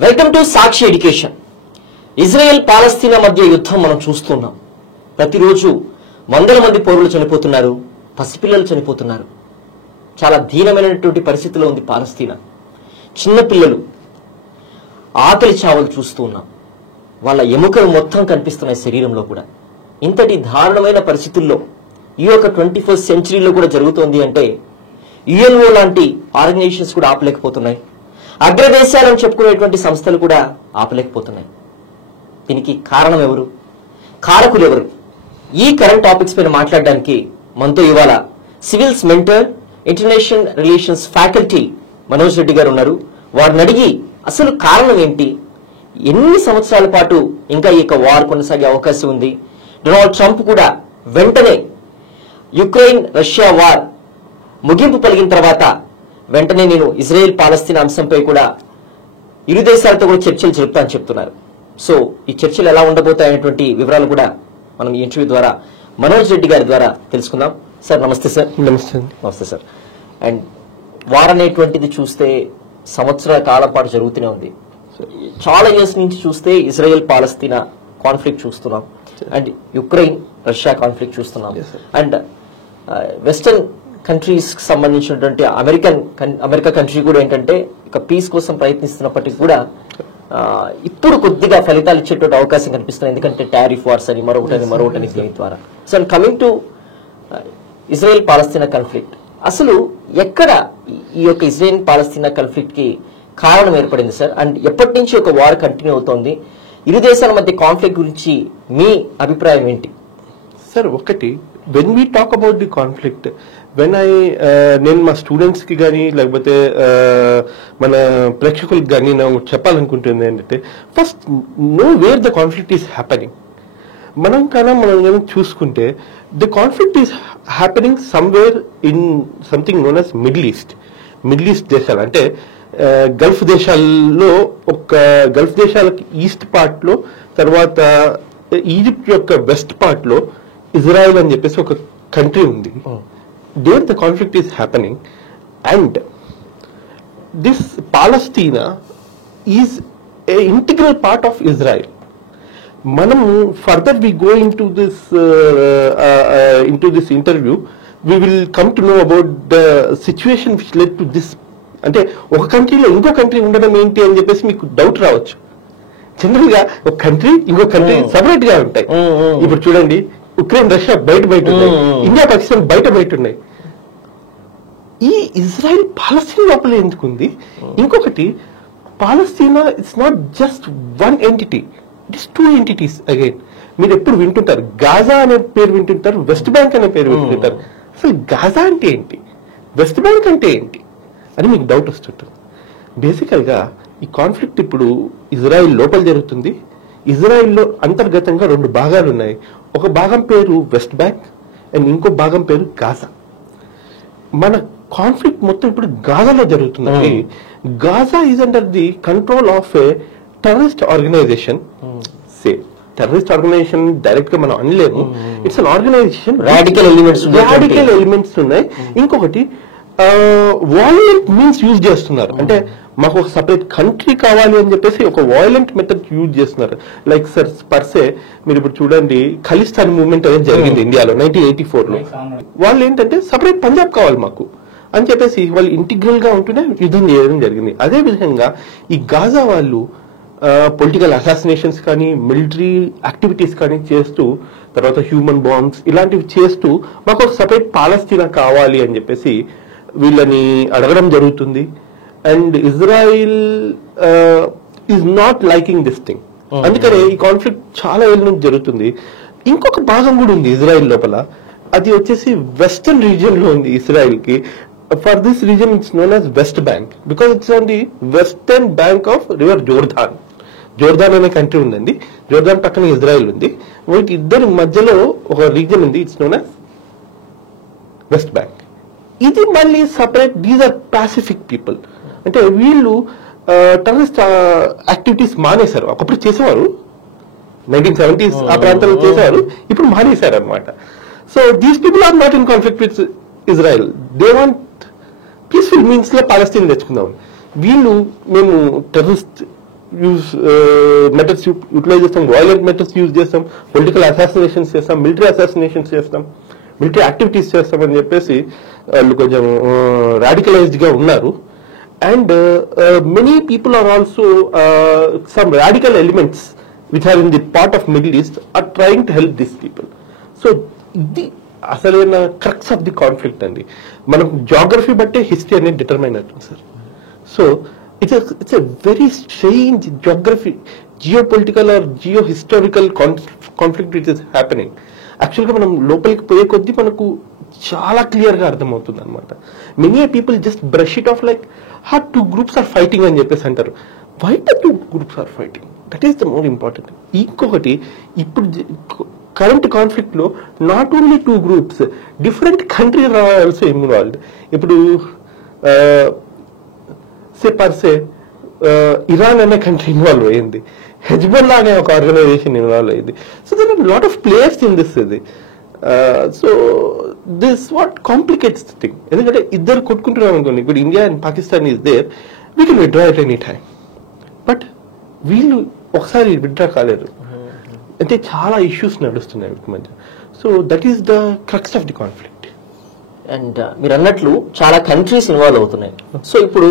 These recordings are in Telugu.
Welcome to Sakshi education. Israel పాలస్తీనా మధ్య యుద్ధం మనం చూస్తున్నాం. ప్రతిరోజు వందల మంది పౌరులు చనిపోతున్నారు, పసిపిల్లలు చనిపోతున్నారు. చాలా దీనమైనటువంటి పరిస్థితిలో ఉంది పాలస్తీనా. చిన్నపిల్లలు ఆకలి చావలు చూస్తూ ఉన్నాం. వాళ్ళ ఎముకలు మొత్తం కనిపిస్తున్నాయి శరీరంలో కూడా. ఇంతటి దారుణమైన పరిస్థితుల్లో ఈ యొక్క 21st సెంచరీలో కూడా జరుగుతోంది అంటే యుఎన్ఓ లాంటి ఆర్గనైజేషన్స్ కూడా ఆపలేకపోతున్నాయి. అగ్రదేశాలను చెప్పుకునేటువంటి సంస్థలు కూడా ఆపలేకపోతున్నాయి. దీనికి కారణం ఎవరు, కారకులు ఎవరు? ఈ కరెంట్ టాపిక్స్ పైన మాట్లాడడానికి మనతో ఇవాళ civils mentor, international relations faculty Manoj Reddy గారు ఉన్నారు. వారిని అడిగి అసలు కారణం ఏంటి, ఎన్ని సంవత్సరాల పాటు ఇంకా ఈ వార్ కొనసాగే అవకాశం ఉంది, డొనాల్డ్ ట్రంప్ కూడా వెంటనే యుక్రెయిన్ రష్యా వార్ ముగింపు పలిగిన తర్వాత వెంటనే నేను ఇజ్రాయెల్ పాలస్తీనా అంశంపై కూడా ఇరు దేశాలతో కూడా చర్చలు జరుపుతా అని చెప్తున్నారు. సో ఈ చర్చలు ఎలా ఉండబోతాయనేటువంటి వివరాలు కూడా మనం ఈ ఇంటర్వ్యూ ద్వారా మనోజ్ రెడ్డి గారి ద్వారా తెలుసుకుందాం. సార్ నమస్తే. సార్ నమస్తే. నమస్తే సార్. అండ్ వార్ అనేటువంటిది చూస్తే సంవత్సరాల కాలం పాటు జరుగుతూనే ఉంది. చాలా ఇయర్స్ నుంచి చూస్తే ఇజ్రాయెల్ పాలస్తీనా కాన్ఫ్లిక్ట్ చూస్తున్నాం, అండ్ యుక్రెయిన్ రష్యా కాన్ఫ్లిక్ట్ చూస్తున్నాం. అండ్ వెస్టర్న్ కంట్రీస్ కి సంబంధించినటువంటి అమెరికా కంట్రీ కూడా ఏంటంటే ఇక పీస్ కోసం ప్రయత్నిస్తున్నప్పటికీ కూడా ఇప్పుడు కొద్దిగా ఫలితాలు ఇచ్చేటువంటి అవకాశం కనిపిస్తుంది. ఎందుకంటే టారిఫ్ వార్స్ అని మరొకటని దీని ద్వారా. So coming to Israel Palestine conflict, అసలు ఎక్కడ ఈ యొక్క ఇజ్రాయెల్ పాలస్తీనా కాన్ఫ్లిక్ట్ కి కారణం ఏర్పడింది సార్? అండ్ ఎప్పటి నుంచి ఒక వార్ కంటిన్యూ అవుతోంది? ఇరు దేశాల మధ్య కాన్ఫ్లిక్ట్ గురించి మీ అభిప్రాయం ఏంటి సార్? ఒకటి, when we talk about the conflict, నేను మా స్టూడెంట్స్ కి కానీ లేకపోతే మన ప్రేక్షకులకు కానీ నేను చెప్పాలనుకుంటుంది ఏంటంటే, first know where the conflict is happening. మనం చూసుకుంటే the conflict is happening somewhere in something known as middle east దేశాలు, అంటే గల్ఫ్ దేశాల్లో, గల్ఫ్ దేశాలకి ఈస్ట్ పార్ట్ లో, తర్వాత ఈజిప్ట్ యొక్క వెస్ట్ పార్ట్ లో ఇజ్రాయెల్ అని చెప్పేసి ఒక కంట్రీ ఉంది. There the conflict is happening, and this పాలస్తీనా is a integral part of Israel. మనము further we go into this interview, we will come to know about the situation which led to this. అంటే ఒక కంట్రీలో ఇంకో కంట్రీ ఉండడం ఏంటి అని చెప్పేసి మీకు డౌట్ రావచ్చు. జనరల్ గా ఒక కంట్రీ ఇంకో కంట్రీ సపరేట్ గా ఉంటాయి. ఇప్పుడు చూడండి, ఉక్రెయిన్ రష్యా బయట ఉన్నాయి, ఇండియా పాకిస్తాన్ బయట ఉన్నాయి. ఈ ఇజ్రాయెల్ పాలస్తీనా లోపల ఎందుకుంది? ఇంకొకటి, పాలస్తీనా it's not just one entity, it is two entities. Again మీరు ఎప్పుడు వింటుంటారు గాజా అనే పేరు వింటుంటారు, వెస్ట్ బ్యాంక్ అనే పేరు వింటుంటారు. అసలు గాజా అంటే ఏంటి, వెస్ట్ బ్యాంక్ అంటే ఏంటి అని మీకు డౌట్ వస్తుంటుంది. బేసికల్ గా ఈ కాన్ఫ్లిక్ట్ ఇప్పుడు ఇజ్రాయెల్ లోపల జరుగుతుంది. ఇజ్రాయెల్లో అంతర్గతంగా రెండు భాగాలు ఉన్నాయి. ఒక భాగం పేరు వెస్ట్ బ్యాంక్ అండ్ ఇంకో భాగం పేరు గాజా. మన కాన్ఫ్లిక్ట్ మొత్తం ఇప్పుడు గాజాలో జరుగుతుంది. Gaza is under the control of a terrorist organisation. Terrorist organisation direct గా మనం అనలేము, it's an organisation. Radical elements ఉన్నాయి. ఇంకొకటి, వాయిలెంట్ మీన్స్ యూజ్ చేస్తున్నారు. అంటే మాకు ఒక సపరేట్ కంట్రీ కావాలి అని చెప్పేసి ఒక వాయిలెంట్ మెథడ్ యూజ్ చేస్తున్నారు. లైక్ సార్ పర్సే మీరు ఇప్పుడు చూడండి, ఖలిస్తాన్ మూవ్మెంట్ అనేది జరిగింది ఇండియాలో 1984లో. వాళ్ళు ఏంటంటే సపరేట్ పంజాబ్ కావాలి మాకు అని చెప్పేసి వాళ్ళు ఇంటిగ్రల్ గా ఉంటూనే యుద్ధం చేయడం జరిగింది. అదే విధంగా ఈ గాజా వాళ్ళు పొలిటికల్ అసాసినేషన్స్ కానీ, మిలిటరీ యాక్టివిటీస్ కానీ చేస్తూ, తర్వాత హ్యూమన్ బాంబ్స్ ఇలాంటివి చేస్తూ మాకు ఒక సపరేట్ పాలస్తీనా కావాలి అని చెప్పేసి వీళ్ళని అడగడం జరుగుతుంది. And Israel is not liking this thing. అందుకనే ఈ కాన్ఫ్లిక్ట్ చాలా ఏళ్ళ నుంచి జరుగుతుంది. ఇంకొక భాగం కూడా ఉంది ఇజ్రాయిల్ లోపల, అది వచ్చేసి వెస్టర్న్ రీజియన్ లో ఉంది ఇజ్రాయిల్ కి. For this reason it's known as West Bank, because it's on the western bank of river Jordan అనే కంట్రీ ఉందండి. జోర్దాన్ పక్కన ఇజ్రాయెల్ ఉంది. వీటి ఇద్దరి మధ్యలో ఒక రీజన్ ఉంది, it's known as West Bank. ఇది మళ్ళీ separate, these are pacific people. అంటే వీళ్ళు టెర్రరిస్ట్ యాక్టివిటీస్ మానేశారు. ఒకప్పుడు చేసేవారు, 1970s ఆ ప్రాంతంలో చేసేవారు, ఇప్పుడు మానేశారు అనమాట. So these people are not in conflict with Israel. They want peaceful means లో పాలస్తీన్ తెచ్చుకుందాం. వీళ్ళు మేము టెర్రరిస్ట్ యూజ్ మెథడ్స్ యూటిలైజ్ చేస్తాం, వైలెంట్ మెథడ్స్ యూజ్ చేస్తాం, పొలిటికల్ అసాసినేషన్స్ చేస్తాం, మిలిటరీ అసాసినేషన్స్ చేస్తాం, మిలిటరీ యాక్టివిటీస్ చేస్తామని చెప్పేసి వాళ్ళు కొంచెం రాడికలైజ్డ్ గా ఉన్నారు. And many people are also some radical elements which are in the part of Middle East are trying to help this people. So ఇది అసలైన క్రక్స్ ఆఫ్ ది కాన్ఫ్లిక్ట్ అండి. మనం జాగ్రఫీ బట్టే హిస్టరీ అనేది డిటర్మైన్ అవుతుంది sir. So it's a very strange geography, geopolitical or geo historical conflict which is happening. యాక్చువల్గా మనం లోపలికి పోయే కొద్దీ మనకు చాలా క్లియర్ గా అర్థమవుతుంది అనమాట. Many people just brush it off like two groups are fighting అని చెప్పేసి అంటారు. Why the two groups are fighting, that is the more important. ఇంకొకటి, ఇప్పుడు కరెంట్ కాన్ఫ్లిక్ట్ లో not only two groups, different countries are also involved. ఇప్పుడు పర్సే ఇరాన్ అనే కంట్రీ ఇన్వాల్వ్ అయ్యింది, హెజ్బొల్లా అనే ఒక ఆర్గనైజేషన్ ఇన్వాల్వ్ అయ్యింది. So there are lot of players in this ఇది. So this what complicates the thing. ఎందుకంటే ఇద్దరు కొట్టుకుంటున్నాం అనుకోండి, ఇప్పుడు India and Pakistan is there, we can withdraw at any time. But వీళ్ళు ఒకసారి విత్డ్రా కాలేరు, అంటే చాలా ఇష్యూస్ నడుస్తున్నాయి వీటి మధ్య. So that is the crux of the conflict. And మీరు అన్నట్లు చాలా కంట్రీస్ ఇన్వాల్వ్ అవుతున్నాయి. సో ఇప్పుడు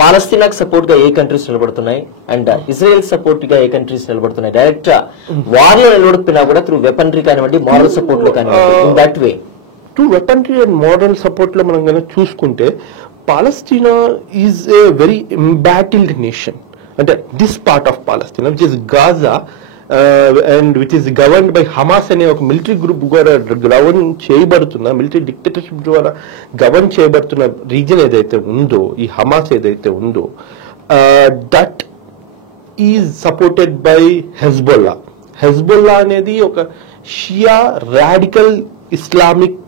పాలస్తీనాకు సపోర్ట్ గా ఏ కంట్రీస్ నిలబడుతున్నాయి అండ్ ఇజ్రాయెల్ సపోర్ట్ గా ఏ కంట్రీస్ నిలబడుతున్నాయి? డైరెక్ట్ వార్ లో నిలబడుతున్నా కూడా త్రూ వెపనరీ కానివ్వండి, మారల్ సపోర్ట్ లో కానివ్వండి, in that way. To weaponry and moral support లో మనం కనుక చూసుకుంటే, పాలస్తీనా ఈజ్ ఏ వెరీ ఎంబాటిల్డ్ నేషన్. అంటే this part of Palestine which is Gaza and which is governed by Hamas అనే ఒక మిలిటరీ గ్రూప్ ద్వారా గవర్న్ చేయబడుతున్న, మిలిటరీ డిక్టేటర్షిప్ ద్వారా గవర్న్ చేయబడుతున్న రీజన్ ఏదైతే ఉందో, ఈ హమాస్ ఏదైతే ఉందో, that is supported by Hezbollah. Hezbollah అనేది ఒక Shia radical Islamic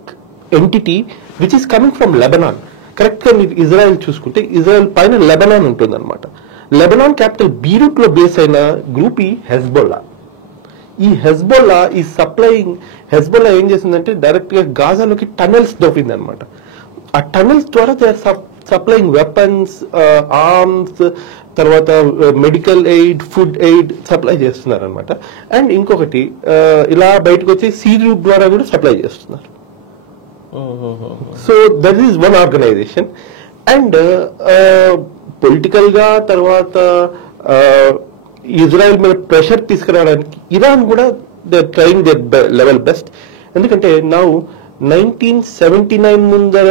entity which is coming from Lebanon. Correct గా మీరు ఇజ్రాయెల్ చూసుకుంటే, ఇజ్రాయెల్ పైన లెబనాన్ ఉంటుంది అనమాట. లెబనాన్ క్యాపిటల్ బీరూట్ లో బేస్ అయిన గ్రూప్ ఈ హెజ్బొల్లా. ఈ హెజ్బొల్లా ఈ సప్లైయింగ్, హెజ్బొల్లా ఏం చేసిందంటే డైరెక్ట్ గా గాజాలోకి టనెల్స్ దొరికింది అనమాట. ఆ టనెల్స్ ద్వారా they are supplying weapons, arms, తర్వాత medical aid, food aid supply చేస్తున్నారు అనమాట. అండ్ ఇంకొకటి ఇలా బయటకు వచ్చి సీ రూట్ ద్వారా కూడా సప్లై చేస్తున్నారు. So that is one organisation. And political గా తర్వాత ఇజ్రాయెల్ మీద ప్రెషర్ తీసుకురావడానికి ఇరాన్ కూడా they are trying their level best. ఎందుకంటే నౌ 1979 ముందర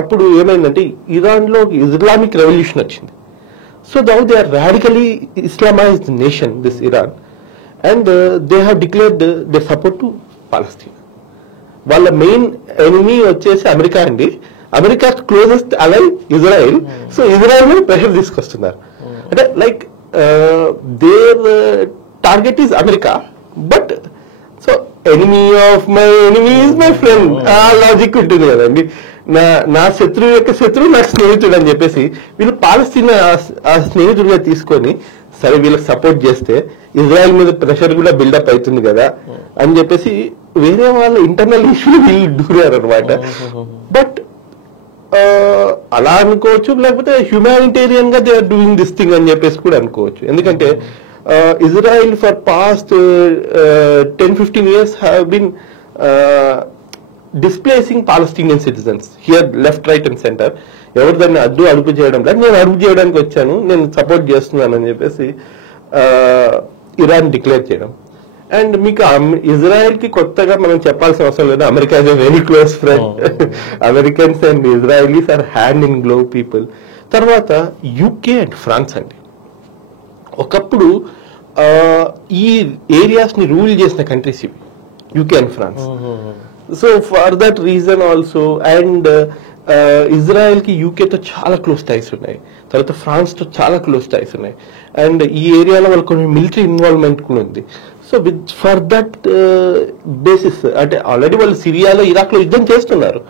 అప్పుడు ఏమైందంటే ఇరాన్ లో ఇస్లామిక్ రెవల్యూషన్ వచ్చింది. So though they are radically Islamised nation this Iran, and they have declared they support to పాలస్తీనా. వాళ్ళ మెయిన్ ఎనిమీ వచ్చేసి అమెరికా అండి. America closest ally Israel. So Israel మీద ప్రెషర్ తీసుకొస్తున్నారు. అంటే like there target is America, but so enemy of my enemy is my friend, ఆ లాజిక్ ఉంటుంది కదండి. నా శత్రువు యొక్క శత్రువు నాకు స్నేహితుడు అని చెప్పేసి వీళ్ళు పాలస్తీనా ఆ స్నేహితుడిగా తీసుకొని, సరే వీళ్ళకి సపోర్ట్ చేస్తే ఇజ్రాయెల్ మీద ప్రెషర్ కూడా బిల్డప్ అవుతుంది కదా అని చెప్పేసి వేరే వాళ్ళ ఇంటర్నల్ ఇష్యూ వీళ్ళు దూరారు అనమాట. బట్ అలా అనుకోవచ్చు, లేకపోతే హ్యూమానిటేరియన్ గా they are doing this thing అని చెప్పేసి కూడా అనుకోవచ్చు. ఎందుకంటే Israel for past 10-15 years have been displacing Palestinian citizens here, left, right and centre. ఎవరు దాన్ని అదుపు చేయడం లేదు, నేను అదుపు చేయడానికి వచ్చాను, నేను సపోర్ట్ చేస్తున్నాను అని చెప్పేసి ఇరాన్ డిక్లేర్ చేయడం. అండ్ మీకు ఇజ్రాయెల్ కి కొత్తగా మనం చెప్పాల్సిన అవసరం లేదు, America is a very close friend. Americans and Israelis are hand in glove people. తర్వాత యూకే అండ్ ఫ్రాన్స్ అండి. ఒకప్పుడు ఈ ఏరియాస్ ని రూల్ చేసిన కంట్రీస్ ఇవి, UK and France. So for that reason also, and Israel కి యూకేతో చాలా క్లోజ్ టైస్ ఉన్నాయి, తర్వాత ఫ్రాన్స్ తో చాలా క్లోజ్ టైస్ ఉన్నాయి, అండ్ ఈ ఏరియాలో వాళ్ళకి కొన్ని మిలిటరీ ఇన్వాల్వ్మెంట్ కూడా ఉంది. So with for that basis, అంటే ఆల్రెడీ వాళ్ళు సిరియాలో, ఇరాక్ లో యుద్ధం చేస్తున్నారు,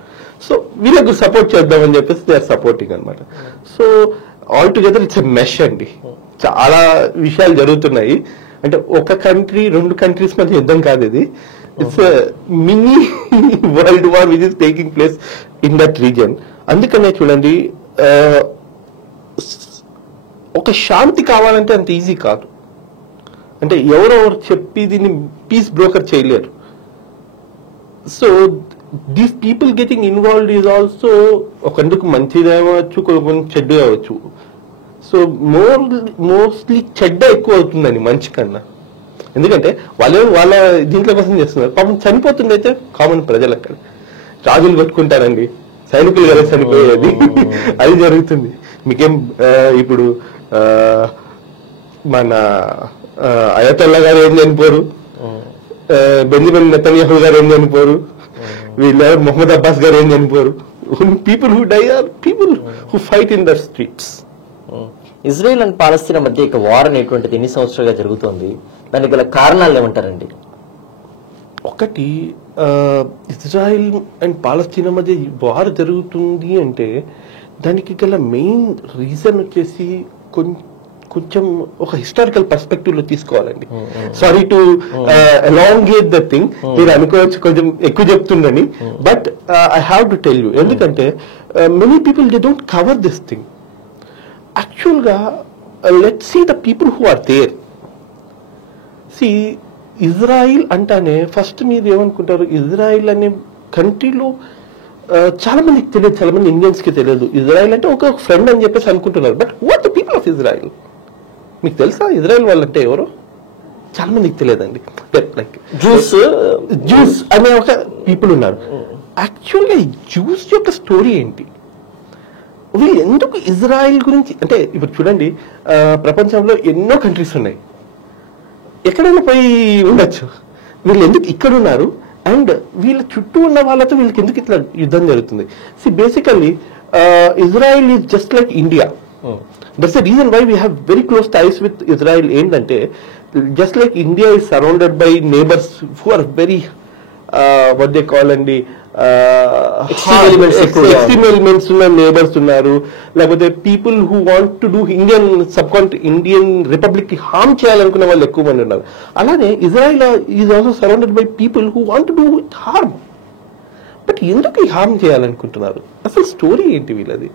సో వీళ్ళకు సపోర్ట్ చేద్దామని చెప్పేసి దే ఆర్ సపోర్టింగ్ అనమాట. So all together it's a mesh అండి. చాలా విషయాలు జరుగుతున్నాయి. అంటే ఒక కంట్రీ, రెండు కంట్రీస్ మధ్య యుద్ధం కాదు ఇది. It's mini world war which is taking place in that reason. అందుకనే చూడండి, ఒక శాంతి కావాలంటే అంత ఈజీ కాదు. అంటే ఎవరెవరు చెప్పి దీన్ని పీస్ బ్రోకర్ చేయలేరు. So these people getting involved is also ఒకందుకు మంచిది అవ్వచ్చు, కొంచెం చెడ్డ అవ్వచ్చు. సో మోస్ట్లీ చెడ్డ ఎక్కువ అవుతుందని మంచి కన్నా. ఎందుకంటే వాళ్ళ దీంట్లో కోసం చేస్తున్నారు. పాపం చనిపోతుంది అయితే కామన్ ప్రజలు అక్కడ రాజులు కొట్టుకుంటారండి, సైనికులు కదా చనిపోయేది. అది జరుగుతుంది. మీకేం ఇప్పుడు మన అయతల్లా గారు ఏం చనిపోరు, బెంజమిన్ నెతన్యాహు గారు ఏం చనిపోరు, వీళ్ళు మొహమ్మద్ అబ్బాస్ గారు ఏం చనిపోరు. People who die are people who fight in the streets. Israel and పాలస్తీనా మధ్య ఇక వార్ అనేటువంటిది ఎన్ని సంవత్సరాలుగా జరుగుతోంది? దానికి గల కారణాలు ఏమంటారండి? ఒకటి, ఇజ్రాయెల్ అండ్ పాలస్తీనా మధ్య వార్ జరుగుతుంది అంటే దానికి గల మెయిన్ రీజన్ వచ్చేసి కొంచెం ఒక హిస్టారికల్ పర్స్పెక్టివ్ లో తీసుకోవాలండి. Sorry to elongate the thing, మీరు అనుకోవచ్చు కొంచెం ఎక్కువ చెప్తుందని, but I have to tell you. ఎందుకంటే many people they don't cover this thing. యాక్చువల్గా let's see the people who are there. See Israel అంటానే ఫస్ట్ మీరు ఏమనుకుంటారు, ఇజ్రాయిల్ అనే కంట్రీలో చాలా మందికి తెలియదు, చాలా మంది ఇండియన్స్ కి తెలియదు. ఇజ్రాయిల్ అంటే ఒక ఫ్రెండ్ అని చెప్పేసి అనుకుంటున్నారు. But what the people of Israel, మీకు తెలుసా ఇజ్రాయిల్ వాళ్ళంటే ఎవరో? చాలా మందికి తెలియదండి. లైక్ జ్యూస్ అనే ఒక పీపుల్ ఉన్నారు. యాక్చువల్గా జ్యూస్ యొక్క స్టోరీ ఏంటి, వీళ్ళు ఎందుకు ఇజ్రాయిల్ గురించి అంటే, ఇప్పుడు చూడండి ప్రపంచంలో ఎన్నో కంట్రీస్ ఉన్నాయి, ఎక్కడైనా పోయి ఉండొచ్చు. వీళ్ళు ఎందుకు ఇక్కడ ఉన్నారు అండ్ వీళ్ళ చుట్టూ ఉన్న వాళ్ళతో వీళ్ళకి ఎందుకు ఇట్లా యుద్ధం జరుగుతుంది? See basically Israel is just like India. That's the reason why we have very close ties with Israel. ఏంటంటే just like India is surrounded by neighbours who are very what they call అండి, ఎక్స్ట్రీమ్ ఎలిమెంట్స్ ఉన్న నేబర్స్ ఉన్నారు, లేకపోతే people who want to do Indian republic కి హార్మ్ చేయాలనుకునే వాళ్ళు ఎక్కువ మంది ఉన్నారు. అలానే Israel is also surrounded by people who want to do harm. But ఎందుకు ఈ హార్మ్ చేయాలనుకుంటున్నారు? అసలు స్టోరీ ఏంటి వీళ్ళది?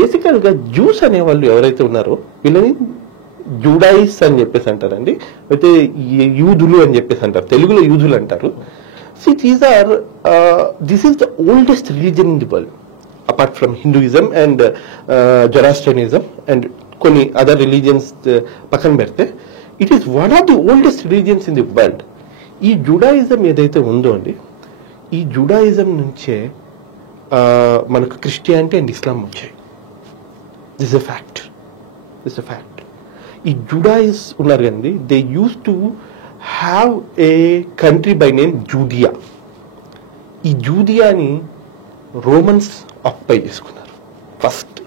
బేసికల్ గా జ్యూస్ అనే వాళ్ళు ఎవరైతే ఉన్నారో వీళ్ళని జూడాయిస్ అని చెప్పేసి అంటారండి, అయితే యూదులు అని చెప్పేసి అంటారు, తెలుగులో యూదులు అంటారు. See, this is the oldest religion in the world, apart from Hinduism and Zoroastrianism and కొన్ని other religions పక్కన పెడితే, it is one of the oldest religions in the world. ఈ జుడాయిజం ఏదైతే ఉందో అండి, ఈ జుడాయిజం నుంచే మనకు క్రిస్టియానిటీ అండ్ ఇస్లాం వచ్చాయి. This a fact. ఈ జుడాయిస్ ఉన్నారు కదండి, they use to have a country by name Judea. ఈ జూడియాని రోమన్స్ ఆక్యుపై చేసుకున్నారు. ఫస్ట్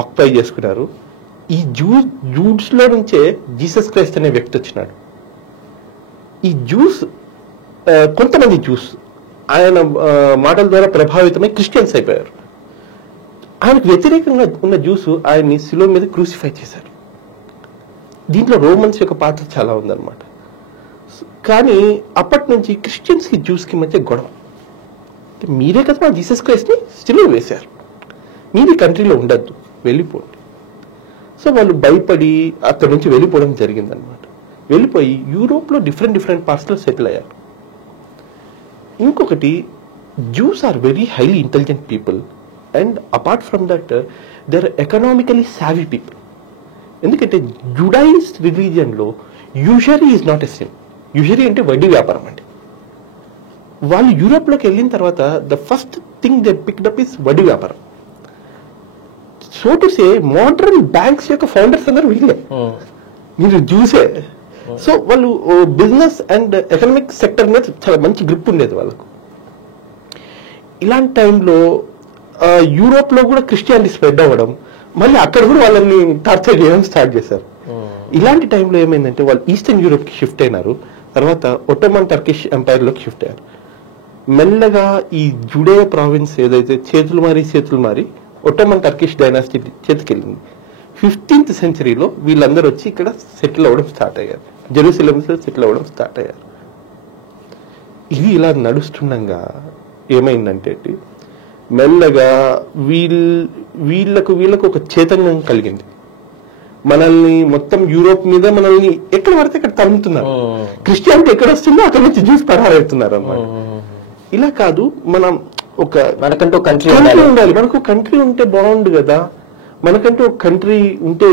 ఆక్యుపై చేసుకున్నారు. ఈ జూడ్స్ లో నుంచే జీసస్ క్రైస్ట్ అనే వ్యక్తి వచ్చినాడు. ఈ జూస్ కొంతమంది జూస్ ఆయన మాటల ద్వారా ప్రభావితమై క్రిస్టియన్స్ అయిపోయారు. ఆయనకు వ్యతిరేకంగా ఉన్న జూస్ ఆయన్ని శిలువ మీద క్రూసిఫై చేశారు. దీంట్లో రోమన్స్ యొక్క పాత్ర చాలా ఉందన్నమాట. కానీ అప్పటి నుంచి క్రిస్టియన్స్ కి జ్యూస్ కి మధ్య గొడవ. మీరే కదా జీసస్ క్రైస్ట్ ని శిలువ వేశారు, మీది కంట్రీలో ఉండద్దు, వెళ్ళిపోండి. సో వాళ్ళు భయపడి అక్కడి నుంచి వెళ్ళిపోవడం జరిగిందనమాట. వెళ్ళిపోయి యూరోప్ లో డిఫరెంట్ పార్ట్స్ లో సెటిల్ అయ్యారు. ఇంకొకటి, Jews are very highly intelligent people and apart from that they are economically savvy people. ఎందుకంటే జుడాయిస్ రిలీజియన్ లో usury is not a sin. Usury అంటే వడ్డీ వ్యాపారం అండి. వాళ్ళు యూరోప్ లోకి వెళ్ళిన తర్వాత the first thing they picked up is వడ్డీ వ్యాపారం. So to say modern banks యొక్క ఫౌండర్స్ అందరూ వీళ్ళే, మీరు చూసే. సో వాళ్ళు బిజినెస్ అండ్ ఎకనామిక్ సెక్టర్ మీద చాలా మంచి గ్రిప్ ఉండేది వాళ్ళకు. ఇలాంటి టైంలో యూరోప్ లో కూడా క్రిస్టియానిటీ స్ప్రెడ్ అవ్వడం, మళ్ళీ అక్కడ కూడా వాళ్ళని టార్చర్ చేయడం స్టార్ట్ చేశారు. ఇలాంటి టైంలో ఏమైందంటే వాళ్ళు ఈస్టర్న్ యూరోప్ కి షిఫ్ట్ అయినారు. తర్వాత ఒట్టోమన్ టర్కిష్ ఎంపైర్ లోకి షిఫ్ట్ అయ్యారు. మెల్లగా ఈ జుడేయా ప్రావిన్స్ ఏదైతే చేతులు మారి ఒట్టోమన్ టర్కిష్ డైనాసిటీ చేతికెళ్ళింది. 15th సెంచరీలో వీళ్ళందరూ వచ్చి ఇక్కడ సెటిల్ అవ్వడం స్టార్ట్ అయ్యారు, జెరూసలేంలో సెటిల్ అవ్వడం స్టార్ట్ అయ్యారు. ఇది ఇలా నడుస్తుండగా ఏమైందంటే మెల్లగా వీళ్ళకు ఒక చైతన్యం కలిగింది. మనల్ని మొత్తం యూరోప్ మీద మనల్ని ఎక్కడ పడితే అక్కడ తరుముతున్నారు. క్రిస్టియానిటీ ఎక్కడ వస్తుందో అక్కడ నుంచి జ్యూస్ పరారెడుతున్నారు అన్నమాట. ఇలా కాదు, మనం ఒక మనకంటూ కంట్రీ ఉండాలి. మనకు కంట్రీ ఉంటే బాగుండు కదా, మనకంటూ ఒక కంట్రీ ఉంటే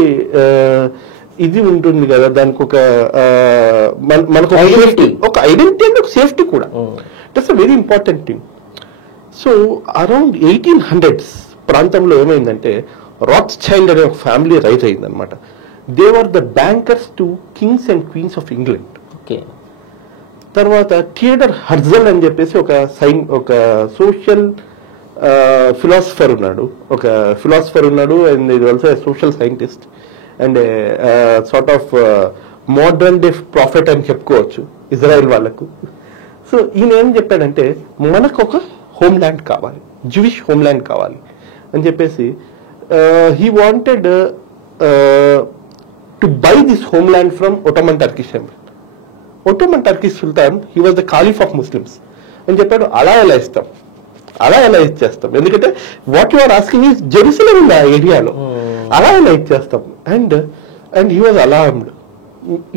ఇది ఉంటుంది కదా, దానికి ఒక మనకు ఒక ఐడెంటిటీ అండ్ ఒక సేఫ్టీ కూడా. That's a very important thing. So around 1800s ప్రాంతంలో ఏమైందంటే రాత్ చైల్డ్ అనే ఒక ఫ్యామిలీ రైజ్ అయిందనమాట. They are the bankers to kings and queens of England. తర్వాత థియేటర్ హర్జల్ అని చెప్పేసి ఒక సోషల్ ఫిలాసఫర్ ఉన్నాడు అండ్ ఇది also social scientist and sort of modern day prophet అని చెప్పుకోవచ్చు ఇజ్రాయెల్ వాళ్ళకు. సో ఈయన ఏం చెప్పాడంటే మనకు ఒక హోమ్ ల్యాండ్ కావాలి, జూయిష్ హోమ్ ల్యాండ్ కావాలి అని చెప్పేసి he wanted to buy this homeland from Ottoman Turkish empire. Ottoman Turkish sultan, he was the caliph of Muslims అని చెప్పాడు. అలా ఎలా ఇచ్చేస్తాం, ఎందుకంటే what you are asking is Jerusalem ఉంది ఆ ఏరియాలో, అలా ఎలా ఇచ్చేస్తాం. And he was alarmed.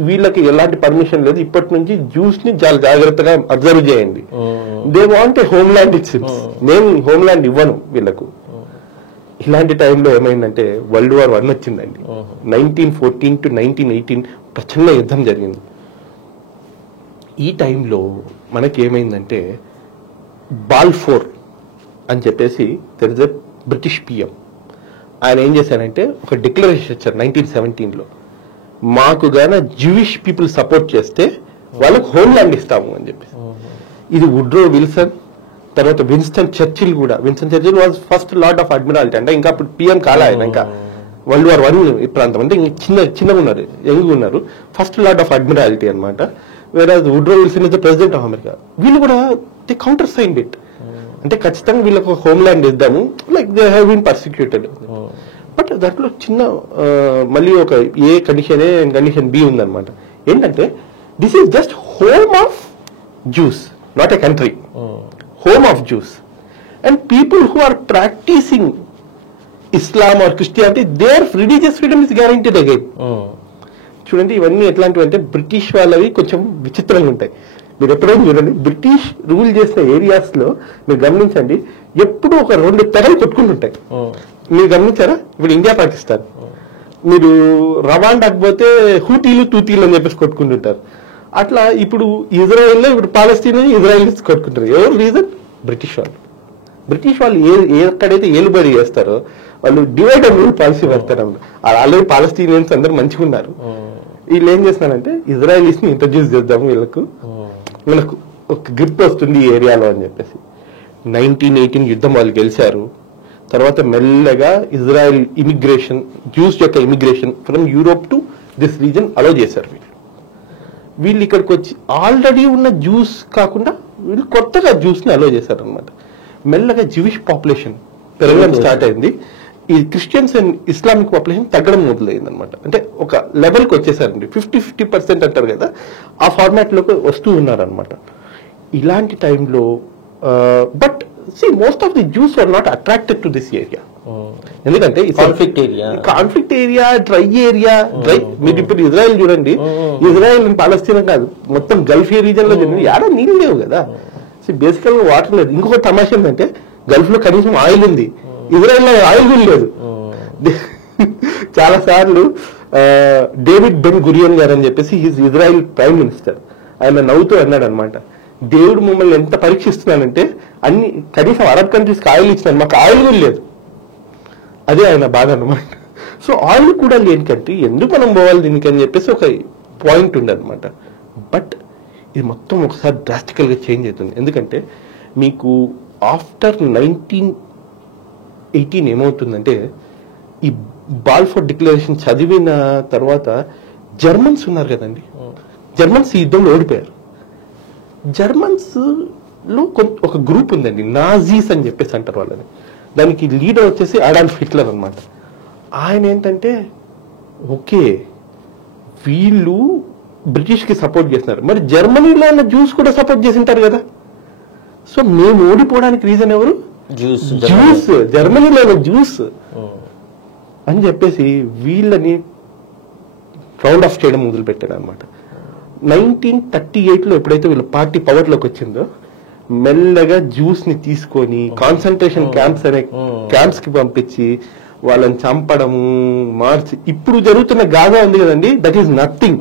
వీళ్ళకి ఎలాంటి పర్మిషన్ లేదు, ఇప్పటి నుంచి జ్యూస్ ని చాలా జాగ్రత్తగా అబ్జర్వ్ చేయండి. They want a home land it seems, నేను హోమ్ ల్యాండ్ ఇవ్వను వీళ్ళకు. ఇలాంటి టైంలో ఏమైందంటే వరల్డ్ వార్ 1 వచ్చిందండి. 1914 to 1918 ప్రచండ యుద్ధం జరిగింది. ఈ టైంలో మనకి ఏమైందంటే బాల్ఫోర్ అని చెప్పేసి there is a British PM. ఆయన ఏం చేశారంటే ఒక డిక్లరేషన్ ఇచ్చారు 1917లో, మాకు గాన జూయిష్ పీపుల్ సపోర్ట్ చేస్తే వాళ్ళకు హోమ్ ల్యాండ్ ఇస్తాము అని చెప్పేసి. ఇది వుడ్రో విల్సన్, తర్వాత విన్స్టన్ చర్చిల్ కూడా. Winston Churchill was first lord of admiralty, అంటే ఇంకా అప్పుడు పిఎం కాలే ఆయన, ఇంకా వరల్డ్ వార్ 1 ఈ ప్రాంతం అంటే చిన్నగా ఉన్నారు, యంగ్ ఉన్నారు. ఫస్ట్ లార్డ్ ఆఫ్ అడ్మిరాలిటీ అనమాట. Whereas Woodrow Wilson is the president of America. వీళ్ళు కూడా దే కౌంటర్ సైన్డ్ ఇట్, అంటే ఖచ్చితంగా వీళ్ళకు హోమ్ ల్యాండ్ ఇద్దాము, like they have been persecuted. But దాంట్లో చిన్న మళ్ళీ ఒక ఏ కండిషన్ బి ఉందన్నమాట. ఏంటంటే this is just home of Jews, not a country, home of Jews. And people who are practising Islam or Christianity, their religious freedom is guaranteed again. చూడండి, ఇవన్నీ ఎట్లాంటివి అంటే బ్రిటిష్ వాళ్ళవి కొంచెం విచిత్రంగా ఉంటాయి. మీరు ఎప్పుడైనా చూడండి, బ్రిటిష్ రూల్ చేసిన ఏరియాస్ లో మీరు గమనించండి, ఎప్పుడూ ఒక 2 తెగలు కొట్టుకుంటుంటాయి. మీరు గమనించారా? ఇప్పుడు ఇండియా పాకిస్తాన్, మీరు రవాండాకి పోతే హూతీలు తూతీలు అని చెప్పేసి కొట్టుకుంటుంటారు. అట్లా ఇప్పుడు ఇజ్రాయెల్లో ఇప్పుడు పాలస్తీన్ ఇజ్రాయెల్ కొట్టుకుంటారు. ఎవరు రీజన్? బ్రిటిష్ వాళ్ళు ఎక్కడైతే ఏలుబడి చేస్తారో వాళ్ళు డివైడ్ అండ్ రూల్ పాలసీ పెడతారు. ఆల్రెడీ పాలస్తీనియన్స్ అందరూ మంచిగా ఉన్నారు. వీళ్ళు ఏం చేస్తున్నారంటే ఇజ్రాయలీస్ ని ఇంట్రడ్యూస్ చేద్దాము, వీళ్ళకు ఒక గ్రిప్ వస్తుంది ఈ ఏరియాలో అని చెప్పేసి 1918 యుద్ధం వాళ్ళు గెలిచారు. తర్వాత మెల్లగా ఇజ్రాయెల్ ఇమిగ్రేషన్, జ్యూస్ యొక్క immigration from Europe to this region allow చేశారు. వీళ్ళు ఇక్కడికి వచ్చి ఆల్రెడీ ఉన్న జ్యూస్ కాకుండా వీళ్ళు కొత్తగా జ్యూస్ ని అలో చేశారు అనమాట. మెల్లగా జ్యూయిష్ పాపులేషన్ పెరగడం స్టార్ట్ అయింది. ఈ క్రిస్టియన్స్ అండ్ ఇస్లామిక్ పాపులేషన్ తగ్గడం మొదలైంది అనమాట. అంటే ఒక లెవెల్కి వచ్చేసారండి, 50% అంటారు కదా, ఆ ఫార్మాట్ లోకి వస్తూ ఉన్నారనమాట. ఇలాంటి టైంలో but most of the Jews are not attracted to this area. ఎందుకంటే కాన్ఫ్లిక్ట్ ఏరియా, డ్రై ఏరియా. మీరు ఇప్పుడు ఇజ్రాయెల్ చూడండి, ఇజ్రాయెల్ పాలస్తీనా కాదు, మొత్తం గల్ఫ్ రీజన్ లో చూడండి, ఏడా నీళ్ళు లేవు కదా, బేసికల్ గా వాటర్ లేదు. ఇంకొక తమాషా ఏంటంటే గల్ఫ్ లో కనీసం ఆయిల్ ఉంది, ఇజ్రాయెల్ లో ఆయిల్ కూడా లేదు. చాలా సార్లు డేవిడ్ బెన్ గురియన్ గారు అని చెప్పేసి ఇజ్రాయెల్ ప్రైమ్ మినిస్టర్, ఆయన నవ్వుతూ అన్నాడు అనమాట, దేవుడు మమ్మల్ని ఎంత పరీక్షిస్తున్నానంటే అన్ని కనీసం అరబ్ కంట్రీస్ కి ఆయిల్ ఇచ్చినాను, మాకు ఆయిల్ కూడా లేదు. అదే ఆయన బాధ అనమాట. సో ఆయిల్ కూడా లేని కంట్రీ ఎందుకు మనం పోవాలి దీనికి అని చెప్పేసి ఒక పాయింట్ ఉంది అనమాట. బట్ ఇది మొత్తం ఒకసారి డ్రాస్టికల్ గా చేంజ్ అవుతుంది. ఎందుకంటే మీకు ఆఫ్టర్ 1918 ఏమవుతుందంటే, ఈ బాల్ఫోర్ డిక్లరేషన్ చదివిన తర్వాత జర్మన్స్ ఉన్నారు కదండి, జర్మన్స్ ఈ యుద్ధంలో ఓడిపోయారు. జర్మన్స్ లో ఒక గ్రూప్ ఉందండి, నాజీస్ అని చెప్పేసి అంటారు వాళ్ళని. దానికి లీడర్ వచ్చేసి అడాల్ఫ్ హిట్లర్ అనమాట. ఆయన ఏంటంటే ఓకే వీళ్ళు బ్రిటిష్ కి సపోర్ట్ చేస్తున్నారు, మరి జర్మనీలో ఉన్న జ్యూస్ కూడా సపోర్ట్ చేసి ఉంటారు కదా, సో మేము ఓడిపోవడానికి రీజన్ ఎవరు? జ్యూస్, జర్మనీలో ఉన్న జ్యూస్ అని చెప్పేసి వీళ్ళని రౌండ్ ఆఫ్ చేయడం మొదలు పెట్టాడు అనమాట. 1938లో ఎప్పుడైతే వీళ్ళ పార్టీ పవర్లోకి వచ్చిందో మెల్లగా జ్యూస్ ని తీసుకొని కాన్సన్ట్రేషన్ క్యాంప్స్ అనే క్యాంప్స్ కి పంపించి వాళ్ళని చంపడము మార్చి ఇప్పుడు జరుగుతున్న గాజా ఉంది కదండి, దట్ ఈస్ నథింగ్.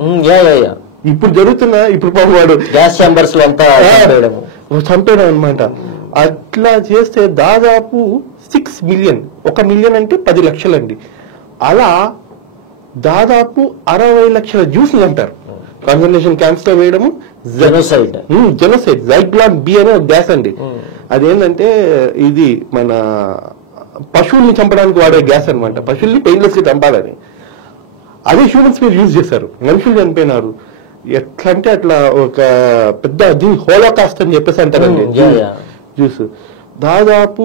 ఇప్పుడు వాడు గ్యాస్ ఛాంబర్స్ లో అంతా చంపేయడం అనమాట. అట్లా చేస్తే దాదాపు 6 మిలియన్, 1 మిలియన్ అంటే 10 లక్షలండి, అలా దాదాపు 60 లక్షల జ్యూస్ చంపారు కాన్సన్ట్రేషన్ క్యాంప్స్ లో వేయడము. జెనోసైడ్ జైక్లాన్ బి అనే ఒక గ్యాస్ అండి. అదేంటంటే ఇది మన పశువుల్ని చంపడానికి వాడే గ్యాస్ అనమాట. పశువుల్ని పెయిన్లెస్ గా చంపాలని అదే హ్యూమన్స్ మీరు యూజ్ చేశారు, మనుషులు చనిపోయినారు. ఎట్లా అంటే అట్లా ఒక పెద్ద దీని హోలోకాస్ట్ అని చెప్పేసి అంటారండి జ్యూస్. దాదాపు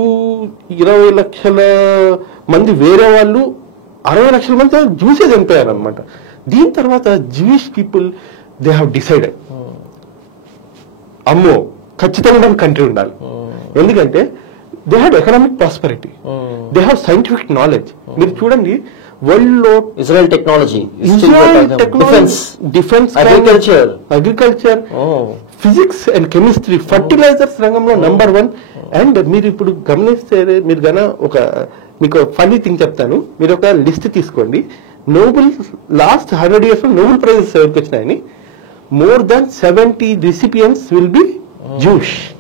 20 లక్షల మంది వేరే వాళ్ళు, 60 లక్షల మంది జ్యూసే చనిపోయారు అనమాట. దీని తర్వాత Jewish people they have decided, అమ్మో ఖచ్చితంగా మన కంట్రీ ఉండాలి. ఎందుకంటే they have economic prosperity, they have scientific knowledge. మీరు చూడండి వరల్డ్ లో Israel technology, defence, agriculture, physics and chemistry, fertilisers రంగంలో నంబర్ 1. అండ్ మీరు ఇప్పుడు గమనిస్తే మీరు మీకు ఫన్నీ థింగ్ చెప్తాను. మీరు ఒక లిస్ట్ తీసుకోండి, నోబెల్ లాస్ట్ 100 years లో నోబెల్ ప్రైజెస్ ఎవరికి వచ్చినాయని. more than 70 recipients will be Jewish.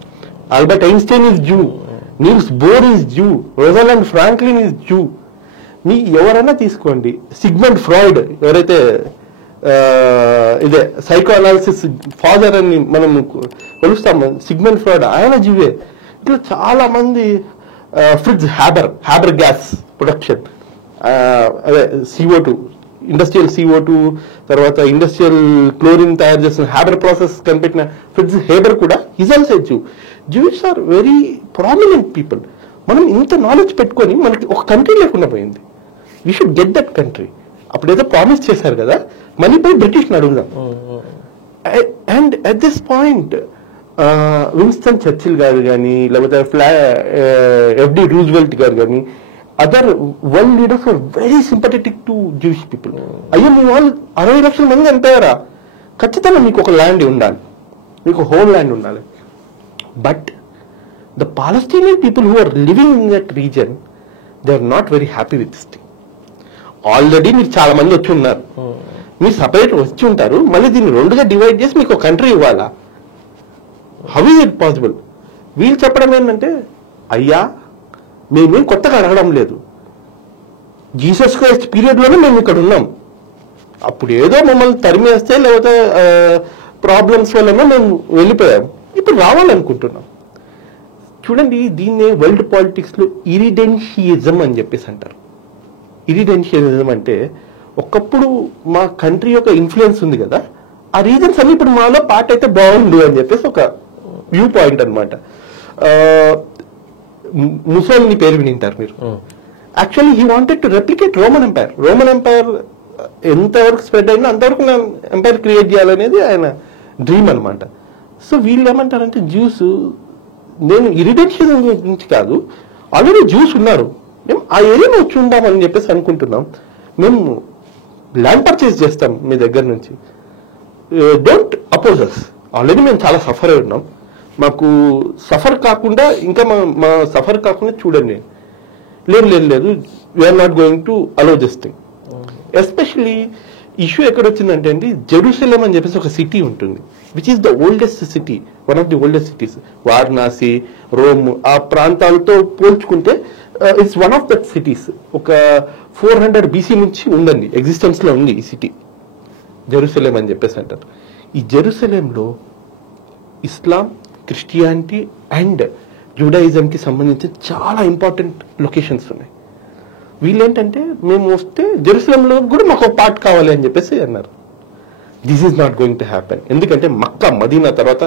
Albert Einstein is Jew, Niels Bohr is Jew, Rosalind Franklin is Jew. మీ ఎవరైనా తీసుకోండి, సిగ్మండ్ ఫ్రాయిడ్ ఎవరైతే ఇదే సైకో అనాలిసిస్ ఫాదర్ అని మనం కొలుస్తాము, సిగ్మండ్ ఫ్రాయిడ్ ఆయన జీవే. ఇట్లా చాలా మంది, ఫ్రిడ్జ్ హ్యాబర్ గ్యాస్ ప్రొడక్షన్, అదే CO2, ఇండస్ట్రియల్ CO2, తర్వాత ఇండస్ట్రియల్ క్లోరిన్ తయారు చేసిన హ్యాబర్ ప్రాసెస్ కనిపెట్టిన ఫ్రిడ్జ్ హేబర్ కూడా is also Jew. Jews are very prominent people. మనం ఇంత నాలెడ్జ్ పెట్టుకొని మనకి ఒక కంట్రీ లేకుండా పోయింది. We should get that country. అప్పుడేదో ప్రామిస్ చేశారు కదా, మళ్ళీ పోయి బ్రిటిష్ అడుగుదాం. And at this point Winston Churchill గారు కానీ, లేకపోతే FD రూజ్వెల్ట్ గారు కానీ, other world leaders are very sympathetic to Jewish people. అయ్యో మీ వాళ్ళు 60 లక్షల మంది అంటారా, ఖచ్చితంగా మీకు ఒక ల్యాండ్ ఉండాలి, మీకు హోమ్ ల్యాండ్ ఉండాలి. But the Palestinian people who are living in that region, they are not very happy with this thing. Already మీరు చాలా మంది వచ్చి ఉన్నారు, మీరు సపరేట్ వచ్చి ఉంటారు, మళ్ళీ దీన్ని 2గా డివైడ్ చేసి మీకు ఒక కంట్రీ ఇవ్వాలా? How is it possible? వీళ్ళు చెప్పడం ఏంటంటే, అయ్యా మేమేం కొత్తగా అడగడం లేదు, జీసస్ క్రైస్ట్ పీరియడ్ లోనే మేము ఇక్కడ ఉన్నాం, అప్పుడు ఏదో మమ్మల్ని తరిమేస్తే లేకపోతే ప్రాబ్లమ్స్ వల్ల మేము వెళ్ళిపోయాం, ఇప్పుడు రావాలనుకుంటున్నాం. చూడండి, దీన్నే వరల్డ్ పాలిటిక్స్ లో ఇరిడెన్షియిజం అని చెప్పేసి అంటారు. ఇరిడెన్షియిజం అంటే ఒకప్పుడు మా కంట్రీ యొక్క ఇన్ఫ్లుయెన్స్ ఉంది కదా, ఆ రీజన్స్ అన్ని ఇప్పుడు మాలో పార్ట్ అయితే బాగుంది అని చెప్పేసి ఒక వ్యూ పాయింట్ అనమాట. ముసోలిని పేరు వినింటారు మీరు. Actually he wanted to replicate Roman empire. Roman empire ఎంతవరకు స్ప్రెడ్ అయిందో అంతవరకు ఎంపైర్ క్రియేట్ చేయాలనేది ఆయన డ్రీమ్ అనమాట. సో వీళ్ళు ఏమంటారంటే, జ్యూస్, నేను ఇరిడెన్షియన్ గురించి కాదు, ఆల్రెడీ జ్యూస్ ఉన్నారు, మేము ఆ ఏరియాలో వచ్చి ఉండామని చెప్పేసి అనుకుంటున్నాం, మేము ల్యాండ్ పర్చేస్ చేస్తాం మీ దగ్గర నుంచి, డోంట్ అపోజ్ అస్. ఆల్రెడీ మేము చాలా సఫర్ అయి ఉన్నాం, మాకు సఫర్ కాకుండా ఇంకా మా సఫర్ కాకుండా చూడండి. లేదు we are not going to allow this thing. Especially issue ఎక్కడ వచ్చిందంటే అండి, జెరూసలేం అని చెప్పేసి ఒక సిటీ ఉంటుంది, which is the oldest city, one of the oldest cities. Varanasi, Rome ఆ ప్రాంతాలతో పోల్చుకుంటే it's one of that cities. ఒక 400 BC నుంచి ఉందండి, ఎగ్జిస్టెన్స్ లో ఉంది ఈ సిటీ, జెరూసలేం అని చెప్పేసి అంటారు. ఈ జెరూసలేంలో ఇస్లాం, క్రిస్టియానిటీ అండ్ జూడాయిజం కి సంబంధించి చాలా ఇంపార్టెంట్ లొకేషన్స్ ఉన్నాయి. వీళ్ళేంటంటే, మేము వస్తే జెరూసలేంలో కూడా మాకు ఒక పార్ట్ కావాలి అని చెప్పేసి అన్నారు. This is not going to happen. ఎందుకంటే మక్కా, మదీనా తర్వాత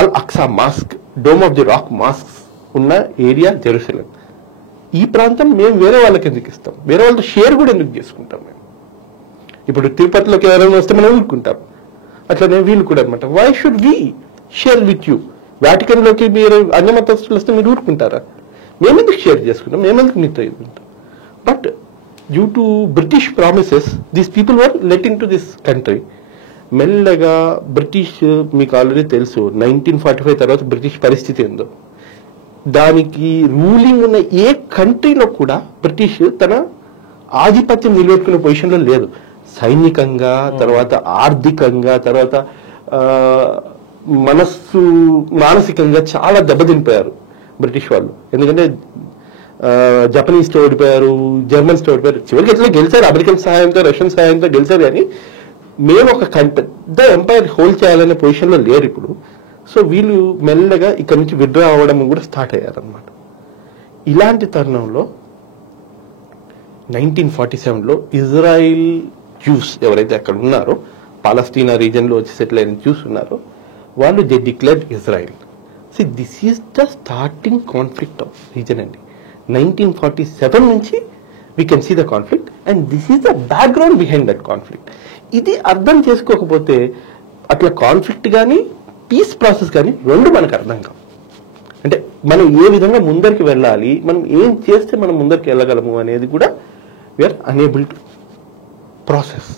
Al Aqsa mosque, Dome of the Rock mosque ఉన్న ఏరియా జెరూసలేం. ఈ ప్రాంతం మేము వేరే వాళ్ళకి ఎందుకు ఇస్తాం, వేరే వాళ్ళతో షేర్ కూడా ఎందుకు చేసుకుంటాం? మేము ఇప్పుడు తిరుపతిలోకి ఎవరైనా వస్తే మనం ఊరుకుంటాం, అట్లనే వీళ్ళు కూడా అనమాట. Why should we share with you? Vatican లోకి మీరు అన్యమతస్తులు వస్తే మీరు ఊరుకుంటారా? మేమెందుకు షేర్ చేసుకుంటాం, మేమెందుకు మీతో ఎదుగుంటాం? But due to British promises these people were let in to this country. మెల్లగా బ్రిటిష్, మీకు ఆల్రెడీ తెలుసు 1945 తర్వాత బ్రిటిష్ పరిస్థితి ఏందో, దానికి రూలింగ్ ఉన్న ఏ కంట్రీలో కూడా బ్రిటిష్ తన ఆధిపత్యం నిలబెట్టుకునే పొజిషన్లో లేదు. సైనికంగా, తర్వాత ఆర్థికంగా, తర్వాత మానసికంగా చాలా దెబ్బతినిపోయారు బ్రిటిష్ వాళ్ళు. ఎందుకంటే జపనీస్ తో ఓడిపోయారు, జర్మన్స్ తో ఓడిపోయారు, చివరికి ఎట్లా గెలిచారు, అమెరికన్ సహాయంతో రష్యన్ సహాయంతో గెలిచారు. కానీ మేము ఒక పెద్ద ఎంపైర్ హోల్డ్ చేయాలనే పొజిషన్లో లేరు ఇప్పుడు. సో వీళ్ళు మెల్లగా ఇక్కడ నుంచి విత్డ్రా అవ్వడం కూడా స్టార్ట్ అయ్యారనమాట. ఇలాంటి తరుణంలో 1947లో ఇజ్రాయిల్ జ్యూస్ ఎవరైతే అక్కడ ఉన్నారో, పాలస్తీనా రీజన్లో వచ్చి సెటిల్ అయిన జ్యూస్ ఉన్నారో, వాళ్ళు they declared Israel. See this is the starting conflict of region అండి. 1947 నుంచి we can see the conflict and this is the background behind that conflict. ఇది అర్థం చేసుకోకపోతే అట్లా కాన్ఫ్లిక్ట్ కానీ పీస్ ప్రాసెస్ కానీ రెండు మనకు అర్థం కావు. అంటే మనం ఏ విధంగా ముందరికి వెళ్ళాలి, మనం ఏం చేస్తే మనం ముందరికి వెళ్ళగలము అనేది కూడా we are unable to process.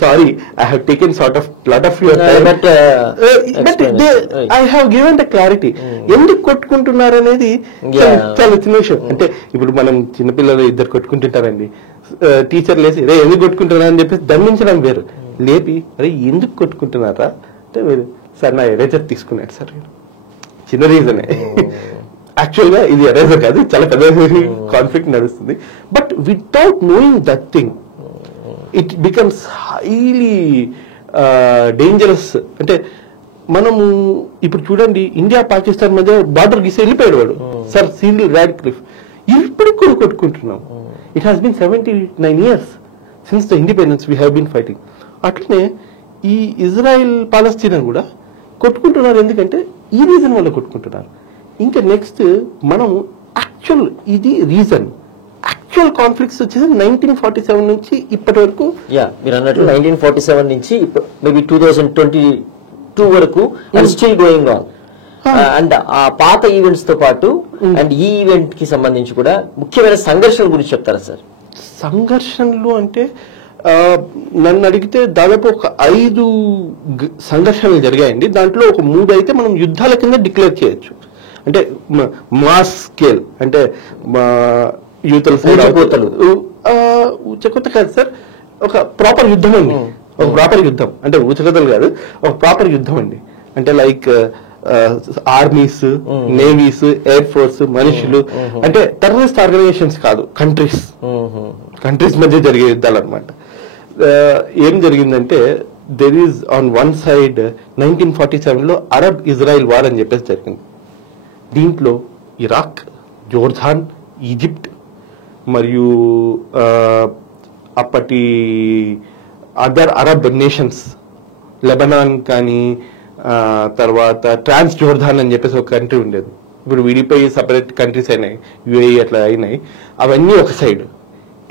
Sorry, I have taken sort of lot of your time. But I have given the clarity. ఎందుకు కొట్టుకుంటున్నారు అనేది చాలా చిన్న విషయం. అంటే ఇప్పుడు మనం చిన్నపిల్లలు ఇద్దరు కొట్టుకుంటుంటారండి, టీచర్ లేసి రే ఎందుకు కొట్టుకుంటున్నా అని చెప్పేసి దండించడం వేరు, లేపి అరే ఎందుకు కొట్టుకుంటున్నారా అంటే వేరు, సార్ నా ఎరేజర్ తీసుకున్నాడు సార్, చిన్న రీజనే. యాక్చువల్ గా ఇది ఎరేజర్ కాదు, చాలా పెద్ద కాన్ఫ్లిక్ట్ నడుస్తుంది. But without knowing that thing it becomes highly dangerous. అంటే మనము ఇప్పుడు చూడండి, ఇండియా పాకిస్తాన్ మధ్య బార్డర్ గీసి వెళ్ళిపోయాడు వాడు, సార్ సిరిల్ రాడ్క్లిఫ్. ఇప్పుడు కూడా కొట్టుకుంటున్నాం. It has been 79 years since the independence we have been fighting. అట్లనే ఈ ఇజ్రాయెల్ పాలస్తీనా కూడా కొట్టుకుంటున్నారు. ఎందుకంటే ఈ రీజన్ వల్ల కొట్టుకుంటున్నారు. ఇంకా నెక్స్ట్ మనం యాక్చువల్ ఇది రీజన్, యాక్చువల్ కాన్ఫ్లిక్ట్స్ వచ్చేసి 1947 నుంచి ఇప్పటి వరకు. మీరు అన్నట్లు 1947 నుంచి మేబీ 2022 వరకు and still going on. And ఆ పాత ఈవెంట్స్ తో పాటు అండ్ ఈ ఈవెంట్ కి సంబంధించి కూడా ముఖ్యమైన సంఘర్షణ గురించి చెప్తారా సార్? సంఘర్షణలు అంటే నన్ను అడిగితే దాదాపు ఒక 5 సంఘర్షణలు జరిగాయండి. దాంట్లో ఒక 3 అయితే మనం యుద్ధాల కింద డిక్లేర్ చేయొచ్చు. అంటే మాస్ స్కేల్, అంటే యూతల ఊచకొత్త కాదు సార్, ఒక ప్రాపర్ యుద్ధం అండి. ఒక ప్రాపర్ యుద్ధం అంటే ఊచకొత్తలు కాదు, ఒక ప్రాపర్ యుద్ధం అండి. అంటే like armies, navies, air force, మనుషులు, అంటే టెర్రరిస్ట్ ఆర్గనైజేషన్స్ కాదు, కంట్రీస్ మధ్య జరిగే యుద్ధాలు అనమాట. ఏం జరిగిందంటే there is on one side 1947లో అరబ్ ఇజ్రాయిల్ వార్ అని చెప్పేసి జరిగింది. దీంట్లో ఇరాక్, జోర్దాన్, ఈజిప్ట్ మరియు అప్పటి అదర్ అరబ్ నేషన్స్, లెబనాన్ కానీ, తర్వాత ట్రాన్స్ జోర్దాన్ అని చెప్పేసి ఒక కంట్రీ ఉండేది. ఇప్పుడు విడిపోయి సపరేట్ కంట్రీస్ అయినాయి, యుఏఈ అట్లా అయినాయి. అవన్నీ ఒక సైడ్,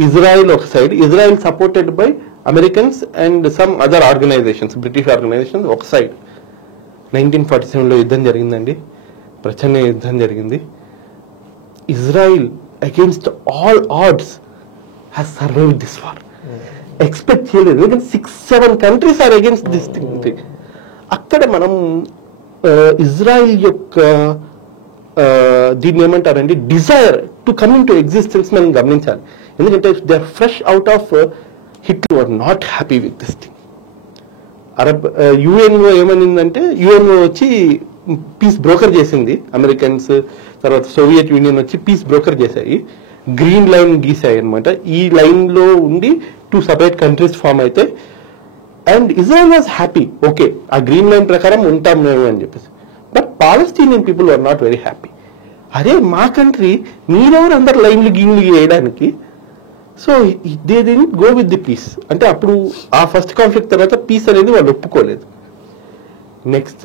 ఇజ్రాయిల్ ఒక side. Israel supported by Americans and some other organisations, British organisations ఒక సైడ్. 1947లో యుద్ధం జరిగిందండి, ప్రచండ యుద్ధం జరిగింది. Israel against all odds has survived this war. Expect చేయలేదు, ఎందుకంటే 6-7 countries are against this thing. అక్కడ మనం ఇజ్రాయిల్ యొక్క దీన్ని ఏమంటారండి desire to come in to existence మనం గమనించాలి. ఎందుకంటే they are fresh out of Hitler, were not happy with this thing. Arab UNO ఏమనిందంటే, యుఎన్ఓ వచ్చి పీస్ బ్రోకర్ చేసింది, అమెరికన్స్ తర్వాత సోవియట్ యూనియన్ వచ్చి పీస్ బ్రోకర్ చేశాయి, గ్రీన్ లైన్ గీసాయి అనమాట. ఈ లైన్ లో ఉండి 2 separate కంట్రీస్ ఫామ్ అయితే, and Israel was happy, okay ఆ గ్రీన్ లైన్ ప్రకారం ఉంటాం మేము అని చెప్పేసి. But Palestinian people are not very happy. అరే మా కంట్రీ, మీరెవరు అందరు లైన్లు గీన్లు గీయడానికి? So they didn't go with the peace. అంటే అప్పుడు ఆ ఫస్ట్ కాన్ఫ్లిక్ట్ తర్వాత పీస్ అనేది వాళ్ళు ఒప్పుకోలేదు. నెక్స్ట్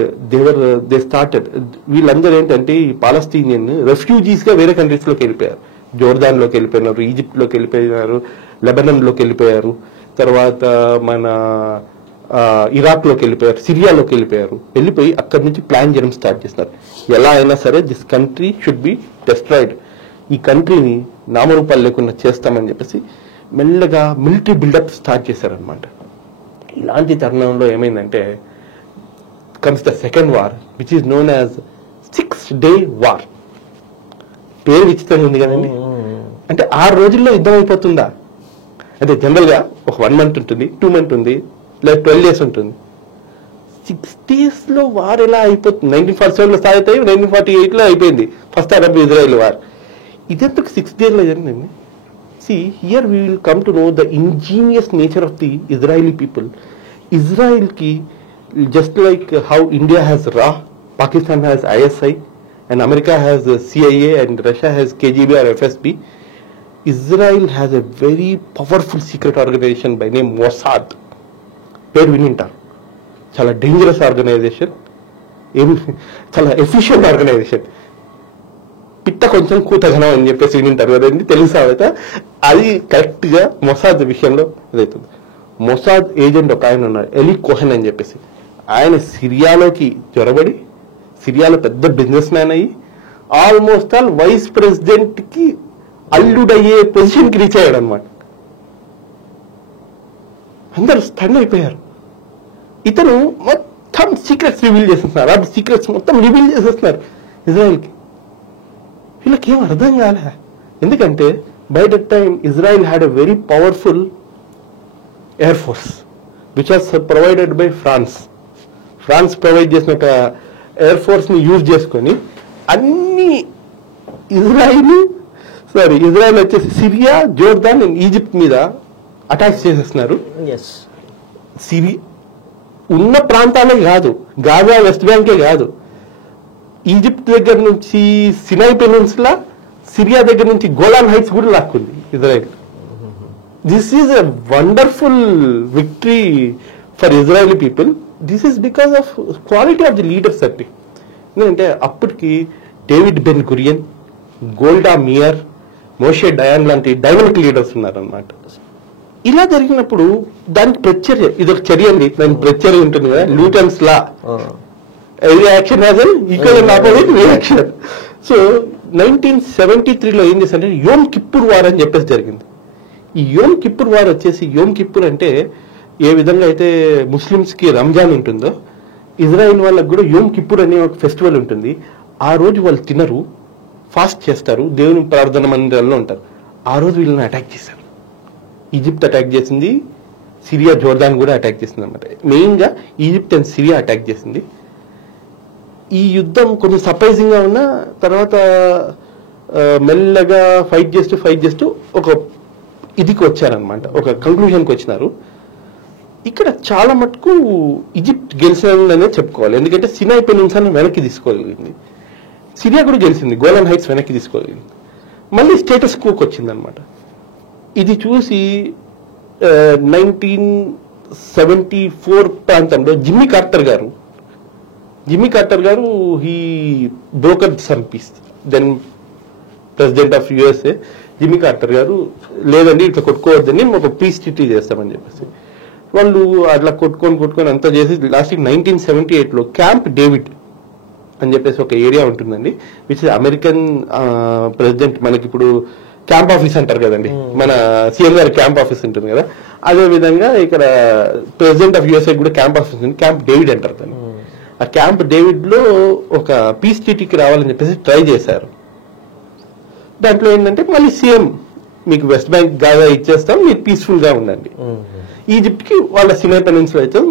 దే స్టార్టెడ్, వీళ్ళందరూ ఏంటంటే ఈ పాలస్తీనియన్ రెఫ్యూజీస్ గా వేరే కంట్రీస్ లోకి వెళ్ళిపోయారు. జోర్దాన్ లోకి వెళ్ళిపోయినారు, ఈజిప్ట్ లోకి వెళ్ళిపోయినారు, లెబనన్ లోకి వెళ్ళిపోయారు, తర్వాత మన ఇరాక్ లోకి వెళ్ళిపోయారు, సిరియాలోకి వెళ్ళిపోయారు. వెళ్ళిపోయి అక్కడి నుంచి ప్లాన్ చేయడం స్టార్ట్ చేస్తున్నారు. ఎలా అయినా సరే this country should be destroyed, ఈ కంట్రీని నామరూపాలు లేకుండా చేస్తామని చెప్పేసి మెల్లగా మిలిటరీ బిల్డప్ స్టార్ట్ చేశారనమాట. ఇలాంటి తరుణంలో ఏమైందంటే comes the second war which is known as 6-day war. పేరు విచిత్రంగా ఉంది కదండి. అంటే 6 రోజుల్లో యుద్ధం అయిపోతుందా? అంటే జనరల్ గా ఒక 1 month ఉంటుంది, 2 months ఉంది, లేదా 12 days ఉంటుంది. 6 days లో వార్ ఎలా అయిపోతుంది? 1947 లో స్టార్ట్ అయ్యి 1948 లో అయిపోయింది ఫస్ట్ అరబ్ ఇజ్రాయెల్ వార్. ఇదెందుకు 6 days లో జరిగిందండి? See, here we will come to know the ingenious nature of the Israeli people. Israel ki, just like how India has RA, Pakistan has ISI, and America has CIA, and Russia has KGB or FSB, Israel has a very powerful secret organization by name Mossad. పేరు వినింటారు. చాలా డేంజరస్ ఆర్గనైజేషన్, చాలా ఎఫిషియెంట్ ఆర్గనైజేషన్. పిట్ట కొంచెం కూతగనం అని చెప్పేసి వినింటారు కదండి తెలుగు సామెత. అది కరెక్ట్ గా మొసాద్ విషయంలో ఇదవుతుంది. మొసాద్ ఏజెంట్ ఒక ఆయన ఉన్నారు, ఎలీ కోహెన్ అని చెప్పేసి. ఆయన సిరియాలోకి చొరబడి సిరియాలో పెద్ద బిజినెస్ మ్యాన్ అయ్యి ఆల్మోస్ట్ ఆల్ వైస్ ప్రెసిడెంట్ కి అల్లుడయ్యే పొజిషన్ కి రీచ్ అయ్యాడు అనమాట. అందరూ స్టన్ అయిపోయారు. ఇతను మొత్తం సీక్రెట్స్ రివీల్ చేసేస్తున్నారు, అరబ్ సీక్రెట్స్ మొత్తం రివీల్ చేసేస్తున్నారు ఇజ్రాయెల్కి. వీళ్ళకి ఏం అర్థం కాలే. ఎందుకంటే by that time Israel had a very powerful air force which was provided by France. France provide చేసిన ఒక ఎయిర్ ఫోర్స్ ని యూజ్ చేసుకొని అన్ని ఇజ్రాయెల్ వచ్చేసి సిరియా, జోర్దాన్ అండ్ ఈజిప్ట్ మీద అటాక్ చేసేస్తున్నారు. ఉన్న ప్రాంతాలే కాదు, గాజా వెస్ట్ బ్యాంకే కాదు, ఈజిప్ట్ దగ్గర నుంచి సినాయ్ పెనిన్సులా, సిరియా దగ్గర నుంచి గోలాన్ హైట్స్ కూడా లాక్కుంది Israel. This is a wonderful victory for Israeli people. This is because of quality of the leaders అండి. ఎందుకంటే అప్పటికి David Ben Gurion, Golda Meir, Moshe Dayan లాంటి డైనమిక్ లీడర్స్ ఉన్నారనమాట. ఇలా జరిగినప్పుడు దానికి ప్రత్యర్య, ఇదొక చర్య అండి, దానికి ప్రత్యర్య ఉంటుంది కదా, Newton's law. every action has an equal and opposite reaction. So 1973లో ఏం చేశారంటే యోమ్ కిప్పుర్ వార్ అని చెప్పేసి జరిగింది. ఈ యోమ్ కిప్పుర్ వార్ వచ్చేసి, యోమ్ కిప్పుర్ అంటే ఏ విధంగా అయితే ముస్లిమ్స్ కి రంజాన్ ఉంటుందో, ఇజ్రాయిల్ వాళ్ళకి కూడా యోమ్ కిప్పుర్ అనే ఒక ఫెస్టివల్ ఉంటుంది. ఆ రోజు వాళ్ళు తినరు, ఫాస్ట్ చేస్తారు, దేవుని ప్రార్థన మందిరాల్లో ఉంటారు. ఆ రోజు వీళ్ళని అటాక్ చేశారు. ఈజిప్ట్ అటాక్ చేసింది, సిరియా జోర్దాన్ కూడా అటాక్ చేసింది అనమాట. మెయిన్ గా ఈజిప్ట్ అండ్ సిరియా అటాక్ చేసింది. ఈ యుద్ధం కొంచెం సర్ప్రైజింగ్ గా ఉన్న తర్వాత మెల్లగా ఫైట్ చేస్తూ ఒక ఇదికి వచ్చారనమాట, ఒక కంక్లూజన్కి వచ్చినారు. ఇక్కడ చాలా మటుకు ఈజిప్ట్ గెలిచిందనే చెప్పుకోవాలి. ఎందుకంటే సినాయ్ పెనిన్సులా వెనక్కి తీసుకోగలిగింది, సిరియా కూడా గెలిచింది, గోలాన్ హైట్స్ వెనక్కి తీసుకోగలిగింది, మళ్ళీ స్టేటస్ కోకి వచ్చిందనమాట. ఇది చూసి 1974 ప్రాంతంలో జిమ్మీ కార్టర్ గారు he broker some peace. Then president of USA Jimmy Carter గారు, లేదండి ఇట్లా కొట్టుకోవద్దని ఒక పీస్ ట్రీటీ చేస్తామని చెప్పేసి వాళ్ళు అట్లా కొట్టుకొని అంతా చేసి లాస్ట్ 1978లో క్యాంప్ డేవిడ్ అని చెప్పేసి ఒక ఏరియా ఉంటుందండి, విచ్ ఇస్ అమెరికన్ ప్రెసిడెంట్. మనకి ఇప్పుడు క్యాంప్ ఆఫీస్ అంటారు కదండి, మన సీఎం గారి క్యాంప్ ఆఫీస్ ఉంటుంది కదా, అదే విధంగా ఇక్కడ ప్రెసిడెంట్ ఆఫ్ యుఎస్ఏ కూడా క్యాంప్ ఆఫీస్ ఉంది, క్యాంప్ డేవిడ్ అంటారు దాన్ని. ఆ క్యాంప్ డేవిడ్ లో ఒక పీస్ ట్రీటీకి రావాలని చెప్పేసి ట్రై చేశారు. దాంట్లో ఏంటంటే మళ్ళీ సేమ్, మీకు వెస్ట్ బ్యాంక్ గాజా ఇచ్చేస్తాం, మీరు పీస్ఫుల్ గా ఉండండి. ఈజిప్ట్ కి వాళ్ళ సినాయ్ పెనిన్సులా ఇచ్చాం.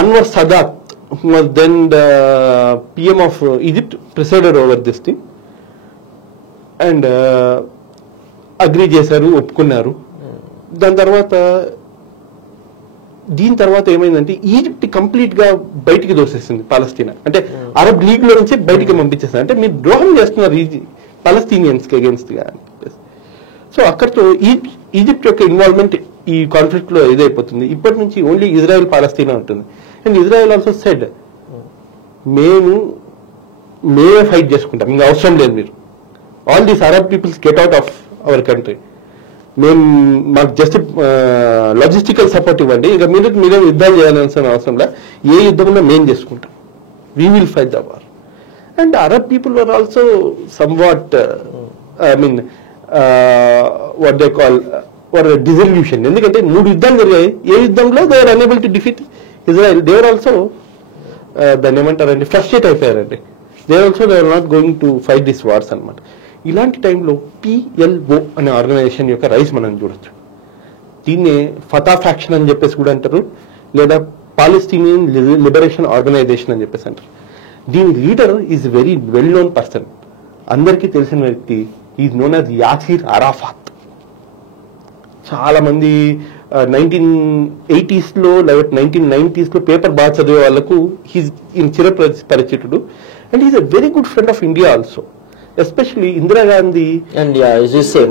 Anwar Sadat was then the PM of Egypt presided over this thing and agree చేశారు, ఒప్పుకున్నారు. దీని తర్వాత ఏమైందంటే ఈజిప్ట్ కంప్లీట్ గా బయటికి దోసేసింది పాలస్తీనా. అంటే అరబ్ లీగ్ లో నుంచి బయటికి పంపించేస్తారు, అంటే మీరు ద్రోహం చేస్తున్నారు పాలస్తీనియన్స్ కి అగేన్స్ట్ గా అని చెప్పేసి. సో అక్కడితో ఈజిప్ట్ యొక్క ఇన్వాల్వ్మెంట్ ఈ కాన్ఫ్లిక్ట్ లో ఇదైపోతుంది. ఇప్పటి నుంచి ఓన్లీ ఇజ్రాయెల్ పాలస్తీనా ఉంటుంది. అండ్ ఇజ్రాయెల్ ఆల్సో సెడ్, మేమే ఫైట్ చేసుకుంటాం, ఇంకా అవసరం లేదు మీరు, all these Arab peoples get out of our country, మాకు జస్ట్ లాజిస్టికల్ సపోర్ట్ ఇవ్వండి, ఇక మీరే యుద్ధాలు చేయాల్సిన అవసరం లేదు, ఏ యుద్ధంలో మేము చేసుకుంటాం, we will fight the war. And Arab people were also somewhat, what they call for dissolution. ఎందుకంటే 3 యుద్ధాలు జరిగాయి. ఏ యుద్ధంలో they are unable to defeat Israel. They are also దాన్ని ఏమంటారండి, ఫ్రస్ట్రేట్ అయిపోయారండి. They also they are not going to fight this wars అనమాట. ఇలాంటి టైంలో PLO అనే ఆర్గనైజేషన్ యొక్క రైస్ మనం చూడొచ్చు. దీన్నే ఫతా ఫ్యాక్షన్ అని చెప్పేసి కూడా అంటారు, లేదా పాలస్తీనియన్ లిబరేషన్ ఆర్గనైజేషన్ అని చెప్పేసి అంటారు. దీని leader is very well known person, అందరికీ తెలిసిన వ్యక్తి. Is known as Yasser Arafat. చాలా మంది 1980s లో లేదా 1990s లో పేపర్ బాగా చదివే వాళ్ళకు చిరపరిచితుడు. And is a very good friend of India also, especially Indira Gandhi. And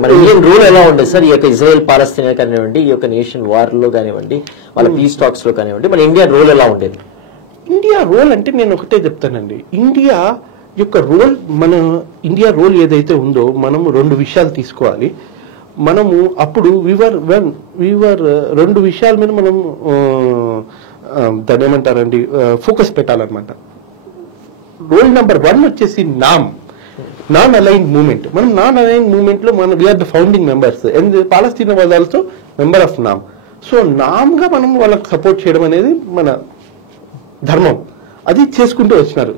మన ఇండియన్ రూల్ ఎలా ఉండేది సార్? ఈ యొక్క ఇజ్రాయెల్ పాలస్తీనా కానివ్వండి, ఈ యొక్క నేషన్ వార్ లో కానివ్వండి, వాళ్ళ పీస్ టాక్స్ లో కానివ్వండి, మన ఇండియా రోల్ ఎలా ఉండేది? ఇండియా రోల్ అంటే నేను ఒకటే చెప్తానండి, ఇండియా యొక్క రోల్, మన ఇండియా రోల్ ఏదైతే ఉందో మనము 2 విషయాలు తీసుకోవాలి. మనము అప్పుడు వీవర్ 2 విషయాల మీద మనం దాన్ని ఏమంటారండి ఫోకస్ పెట్టాలన్నమాట. రోల్ నెంబర్ 1 వచ్చేసి నాన్ అలైన్డ్ మూవ్మెంట్. మనం నాన్ అలైన్డ్ మూవ్మెంట్ లో we are the founding members and పాలస్తీనా was also member of NAM. So నామ్గా మనం వాళ్ళకి సపోర్ట్ చేయడం అనేది మన ధర్మం. అది చేసుకుంటూ వచ్చినారు.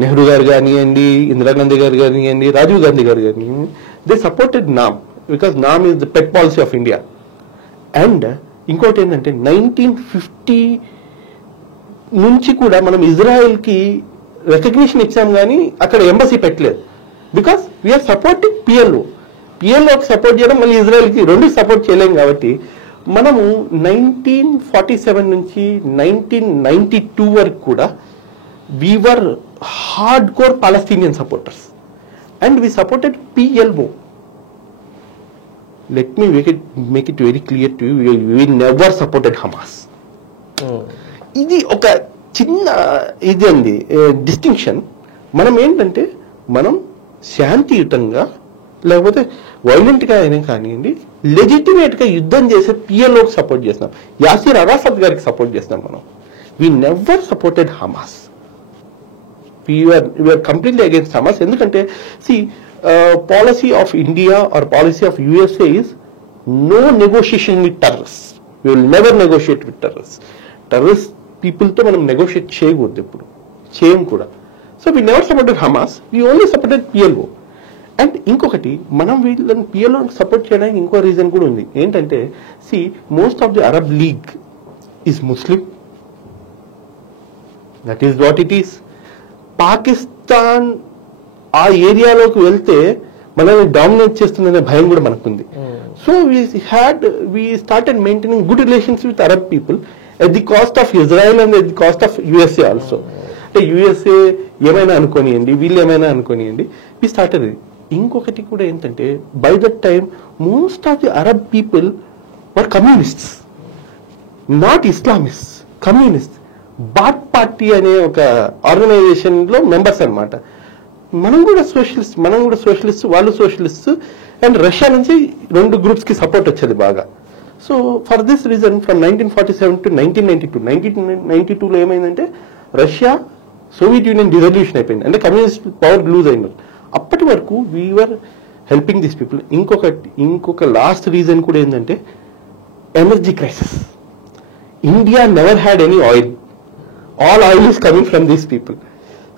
నెహ్రూ గారు కానివ్వండి, ఇందిరాగాంధీ గారు కానివ్వండి, రాజీవ్ గాంధీ గారు కానివ్వండి, they supported NAM because NAM is the pet policy of India. And ఇంకోటి ఏంటంటే 1950 నుంచి కూడా మనం ఇజ్రాయెల్కి రికగ్నిషన్ ఇచ్చాం, కానీ అక్కడ ఎంబసీ పెట్టలేదు. బికాస్ వీఆర్ సపోర్టింగ్ పిఎల్ఓకి సపోర్ట్ చేయడం, మళ్ళీ ఇజ్రాయెల్కి 2 సపోర్ట్ చేయలేం. కాబట్టి మనము 1947 నుంచి 1992 వరకు కూడా we were hardcore Palestinian supporters and we supported PLO. Let me make it very clear to you, we never supported Hamas. ఇది ఒక చిన్న ఇది అండి డిస్టింక్షన్. మనం ఏంటంటే మనం శాంతియుతంగా లేకపోతే వైలెంట్గా అయినా కానివ్వండి, లెజిటిమేట్గా యుద్ధం చేసే PLOకి సపోర్ట్ చేస్తున్నాం, యాసిర్ అరాఫత్ గారికి సపోర్ట్ చేస్తున్నాం. మనం we never supported Hamas. We were completely against Hamas. ఎందుకంటే policy of India or policy of USA is no negotiation with terrorists. We will never negotiate with terrorists. Terrorist people తో మనం నెగోషియేట్ చేయకూడదు, ఎప్పుడు చేయం కూడా. So we never supported Hamas, we only supported PLO. And ఇంకొకటి, మనం వీళ్ళని PLO సపోర్ట్ చేయడానికి ఇంకో రీజన్ కూడా ఉంది. ఏంటంటే most of the Arab league is Muslim. That is what it is. Pakistan ఆ ఏరియాలోకి వెళ్తే మనల్ని డామినేట్ చేస్తుందనే భయం కూడా మనకుంది. So we started maintaining good relations with Arab people at the cost of Israel and at the cost of USA also. అంటే USA ఏమైనా అనుకోనియండి, వీళ్ళు ఏమైనా అనుకోనియండి, వీ స్టార్టెడ్ ఇది. ఇంకొకటి కూడా ఏంటంటే, by that time most of the Arab people were communists, not Islamist, communist. Baath party అనే ఒక ఆర్గనైజేషన్ లో మెంబర్స్ అనమాట. మనం కూడా సోషలిస్ట్, వాళ్ళు సోషలిస్ట్. అండ్ రష్యా నుంచి 2 గ్రూప్స్ కి సపోర్ట్ వచ్చేది బాగా. So for this reason from 1947 to 1992 లో ఏమైందంటే రష్యా సోవియట్ యూనియన్ డిజల్యూషన్ అయిపోయింది, అంటే కమ్యూనిస్ట్ పవర్ లూజ్ అయినారు. అప్పటి వరకు వీఆర్ హెల్పింగ్ దిస్ పీపుల్. ఇంకొక లాస్ట్ రీజన్ కూడా ఏంటంటే energy crisis. India never had any oil, all oil is coming from these people.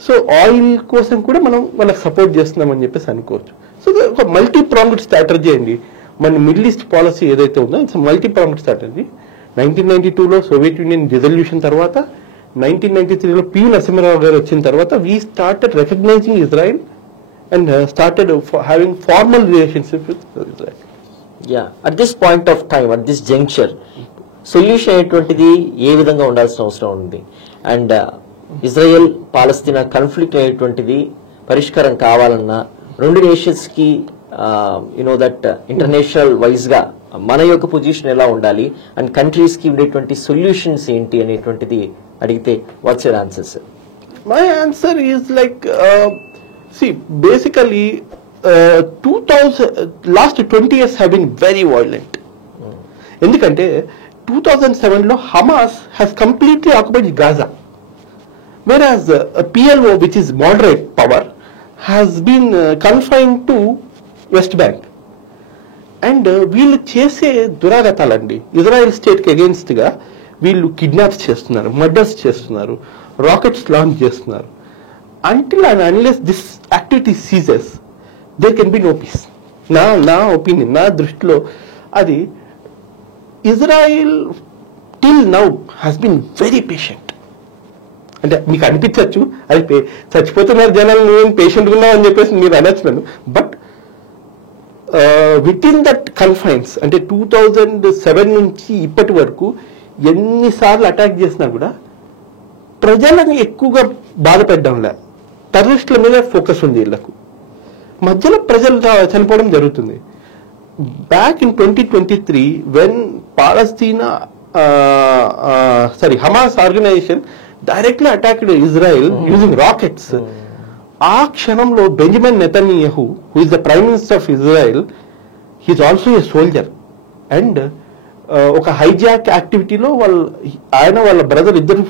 So oil కోసం కూడా మనం వాళ్ళకి సపోర్ట్ చేస్తున్నామని చెప్పేసి అనుకోవచ్చు. సో ఒక మల్టీ ప్రాంగ్డ్ స్ట్రాటజీ అండి మన మిడిల్ ఈస్ట్ పాలసీ ఏదైతే ఉందో, it's multi pronged strategy. 1992లో Soviet union dissolution తర్వాత, 1993లో P. నరసింహారావు గారు వచ్చిన తర్వాత we started recognising Israel and started having formal relationship with Israel. At this point of time, at this juncture, solution అనేటువంటిది ఏ విధంగా ఉండాల్సిన అవసరం ఉంది? అండ్ ఇజ్రాయెల్ పాలస్తీనా కాన్ఫ్లిక్ట్ అనేటువంటిది పరిష్కారం కావాలన్నా 2 నేషన్స్ కి దట్ ఇంటర్నేషనల్ వైజ్ గా మన యొక్క పొజిషన్ ఎలా ఉండాలి అండ్ కంట్రీస్ కి ఉండేటువంటి సొల్యూషన్స్ ఏంటి అనేటువంటిది అడిగితే what's your answer sir? My answer is like basically last 20 years have been very violent. ఎందుకంటే 2007లో Hamas has completely occupied Gaza, whereas PLO, which is moderate power, has been confined to west bank. And వీళ్ళు చేసే దురాగతాలండి, ఇజ్రాయెల్ స్టేట్కి అగేన్స్ట్ గా వీళ్ళు కిడ్నాప్స్ చేస్తున్నారు, మర్డర్స్ చేస్తున్నారు, రాకెట్స్ లాంచ్ చేస్తున్నారు. Until and unless this activity ceases there can be no peace. నా ఒపీనియన్, నా దృష్టిలో అది Israel till now has been very patient. అంటే మీకు అనిపించవచ్చు అది చచ్చిపోతున్నారు జనాలు, నువ్వేం పేషెంట్గా ఉన్నావు అని చెప్పేసి మీరు అనొచ్చు. But with in that confines, అంటే 2007 నుంచి ఇప్పటి వరకు ఎన్నిసార్లు అటాక్ చేసినా కూడా ప్రజలని ఎక్కువగా బాధ పెట్టడంలే, టెర్రరిస్టుల మీద ఫోకస్ ఉంది వీళ్ళకు. మధ్యలో ప్రజలు చనిపోవడం జరుగుతుంది. Back in 2023 when Palestine Hamas organization directly attacked Israel using rockets, ఆ క్షణంలో Benjamin Netanyahu who is the prime minister of Israel, he is also a soldier. And ఒక హైజాక్ యాక్టివిటీలో ఆయన వాళ్ళ బ్రదర్ ఇద్దరు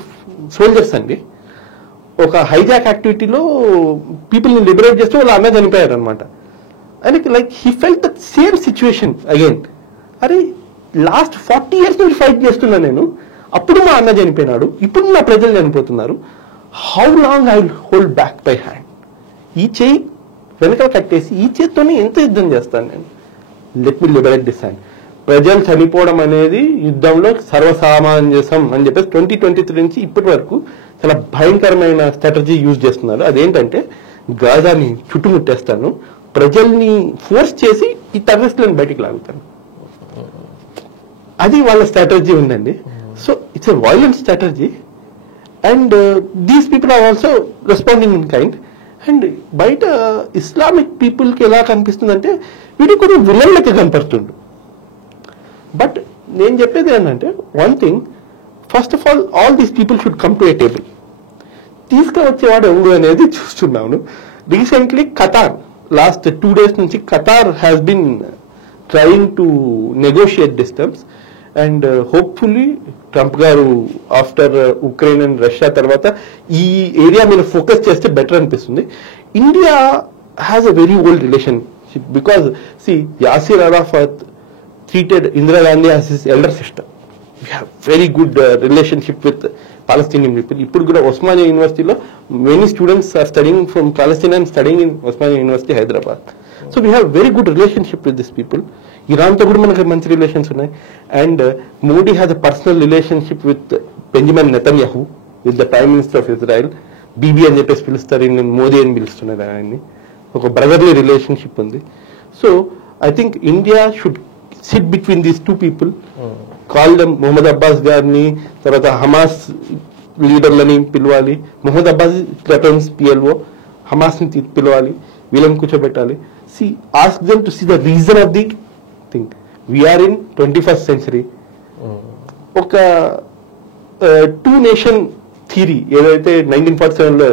సోల్జర్స్ అండి. ఒక హైజాక్ యాక్టివిటీలో పీపుల్ని లిబరేట్ చేస్తూ వాళ్ళ అన్న చనిపోయారు అనమాట. ఆయనకి like he felt that same situation again. అరే లాస్ట్ 40 years నుంచి ఫైట్ చేస్తున్నా నేను, అప్పుడు మా అన్న చనిపోయినాడు, ఇప్పుడు నా ప్రజలు చనిపోతున్నారు. How long I will hold back by hand? ఈ చేయి వెనకాల కట్టేసి ఈ చేత్తోనే ఎంత యుద్ధం చేస్తాను నేను? Let me liberate this hand. ప్రజలు చనిపోవడం అనేది యుద్ధంలో సర్వసామాన్యసం అని చెప్పేసి 2023 నుంచి ఇప్పటి వరకు చాలా భయంకరమైన స్ట్రాటజీ యూజ్ చేస్తున్నారు. అదేంటంటే గాజాని చుట్టుముట్టేస్తాను, ప్రజల్ని ఫోర్స్ చేసి ఈ టెర్రరిస్టులను బయటికి లాగుతాను. అది వాళ్ళ స్ట్రాటజీ ఉందండి. So it's a violent strategy and these people are also responding in kind. And బయట ఇస్లామిక్ పీపుల్కి ఎలా కనిపిస్తుందంటే వీడికి కొంచెం విలన్లకి కనపడుతుండు. బట్ నేను చెప్పేది ఏంటంటే one thing, first of all these people should come to a table. తీసుకువచ్చేవాడు ఎవడు అనేది చూస్తున్నాను. రీసెంట్లీ ఖతార్, లాస్ట్ 2 days నుంచి Qatar has been trying to negotiate this terms. And hopefully Trump గారు ఆఫ్టర్ ఉక్రెయిన్ అండ్ రష్యా తర్వాత ఈ ఏరియా మీద ఫోకస్ చేస్తే బెటర్ అనిపిస్తుంది. India has a very old relationship because Yasser Arafat treated Indira Gandhi as his elder sister. We have very good relationship with Palestinian people. ఇప్పుడు కూడా ఉస్మానియా యూనివర్సిటీలో many students are studying from Palestine and studying in Osmania University, Hyderabad. So we have very good relationship with these people. Iran తో కూడా మనకు మంచి రిలేషన్స్ ఉన్నాయి. And Modi has a personal relationship with Benjamin Netanyahu, with the prime minister of Israel. Bibi అని చెప్పేసి పిలుస్తారు, నేను మోదీ అని పిలుస్తున్నారు ఆయన్ని. ఒక బ్రదర్లీ రిలేషన్షిప్ ఉంది. So I think India should sit between these two people, call them Mohammed Abbas గారిని, తర్వాత హమాస్ లీడర్లని పిలవాలి. Mohammad Abbas represents PLO, Hamas ని పిలవాలి, వీళ్ళని కూర్చోబెట్టాలి. ask them to see the reason of the thing. We are in 21st century. ఒక 2 nation థియరీ ఏదైతే 1947లో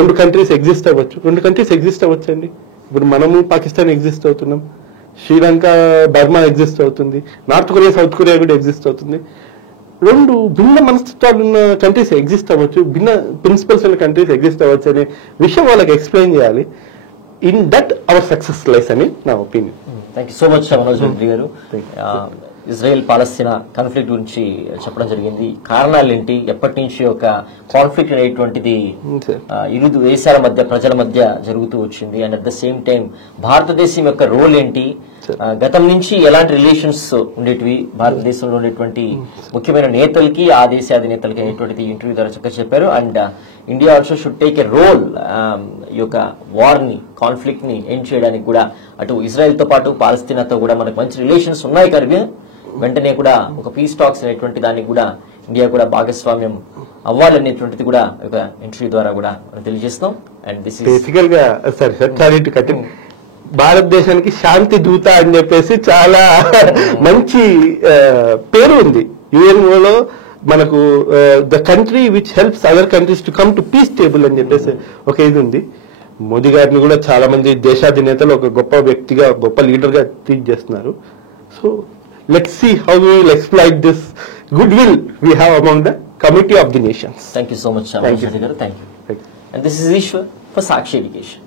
2 countries ఎగ్జిస్ట్ అవ్వచ్చు, 2 countries ఎగ్జిస్ట్ అవ్వచ్చు అండి. ఇప్పుడు మనము పాకిస్తాన్ ఎగ్జిస్ట్ అవుతున్నాం, శ్రీలంక బర్మా ఎగ్జిస్ట్ అవుతుంది, నార్త్ కొరియా సౌత్ కొరియా కూడా ఎగ్జిస్ట్ అవుతుంది. 2 భిన్న మనస్తత్వాలు ఉన్న కంట్రీస్ ఎగ్జిస్ట్ అవ్వచ్చు, భిన్న ప్రిన్సిపల్స్ ఉన్న కంట్రీస్ ఎగ్జిస్ట్ అవ్వచ్చు అనే విషయం వాళ్ళకి ఎక్స్ప్లెయిన్ చేయాలి. ఇన్ దట్ అవర్ సక్సెస్ లైస్ అని నా opinion. Thank you so much Manoj Reddy గారు. ఇజ్రాయెల్ పాలస్తీనా కాన్ఫ్లిక్ట్ గురించి చెప్పడం జరిగింది. కారణాలు ఏంటి, ఎప్పటి నుంచి ఒక కాన్ఫ్లిక్ట్ అనేటువంటిది ఇరు దేశాల మధ్య ప్రజల మధ్య జరుగుతూ వచ్చింది, and at the same time భారతదేశం యొక్క రోల్ ఏంటి, గతం నుంచి ఎలాంటి రిలేషన్స్ ఉండేటివి భారతదేశంలో ఉండేటువంటి ముఖ్యమైన నేతలకి ఆ దేశ అధినేతలకి అనేటువంటిది ఇంటర్వ్యూ ద్వారా చక్కగా చెప్పారు. And India also should take a role ఈ యొక్క వార్ ని, కాన్ఫ్లిక్ట్ ని ఎండ్ చేయడానికి కూడా. అటు ఇజ్రాయెల్ తో పాటు పాలస్తీనాతో కూడా మనకు మంచి రిలేషన్స్ ఉన్నాయి కనుక వెంటనే కూడా ఒక పీస్ టాక్స్ అనేటువంటి దానికి కూడా ఇండియా కూడా భాగస్వామ్యం అవ్వాలనేటువంటిది కూడా ఒక ఇంటర్వ్యూ ద్వారా కూడా మనం తెలియజేస్తాం. అండ్ దిస్ బేసికల్ గా భారతదేశానికి శాంతి దూత అని చెప్పేసి చాలా మంచి పేరు ఉంది యుఎన్ఓలో మనకు. The country which helps other countries to come to peace table అని చెప్పేసి ఒక ఇది ఉంది. మోదీ గారిని కూడా చాలా మంది దేశాధినేతలు ఒక గొప్ప వ్యక్తిగా, గొప్ప లీడర్ గా ట్రీట్ చేస్తున్నారు. So let's see how we will exploit this goodwill we have among the committee of the nations. Thank you so much, Thank you. And this is Ishwar for Sakshi Education.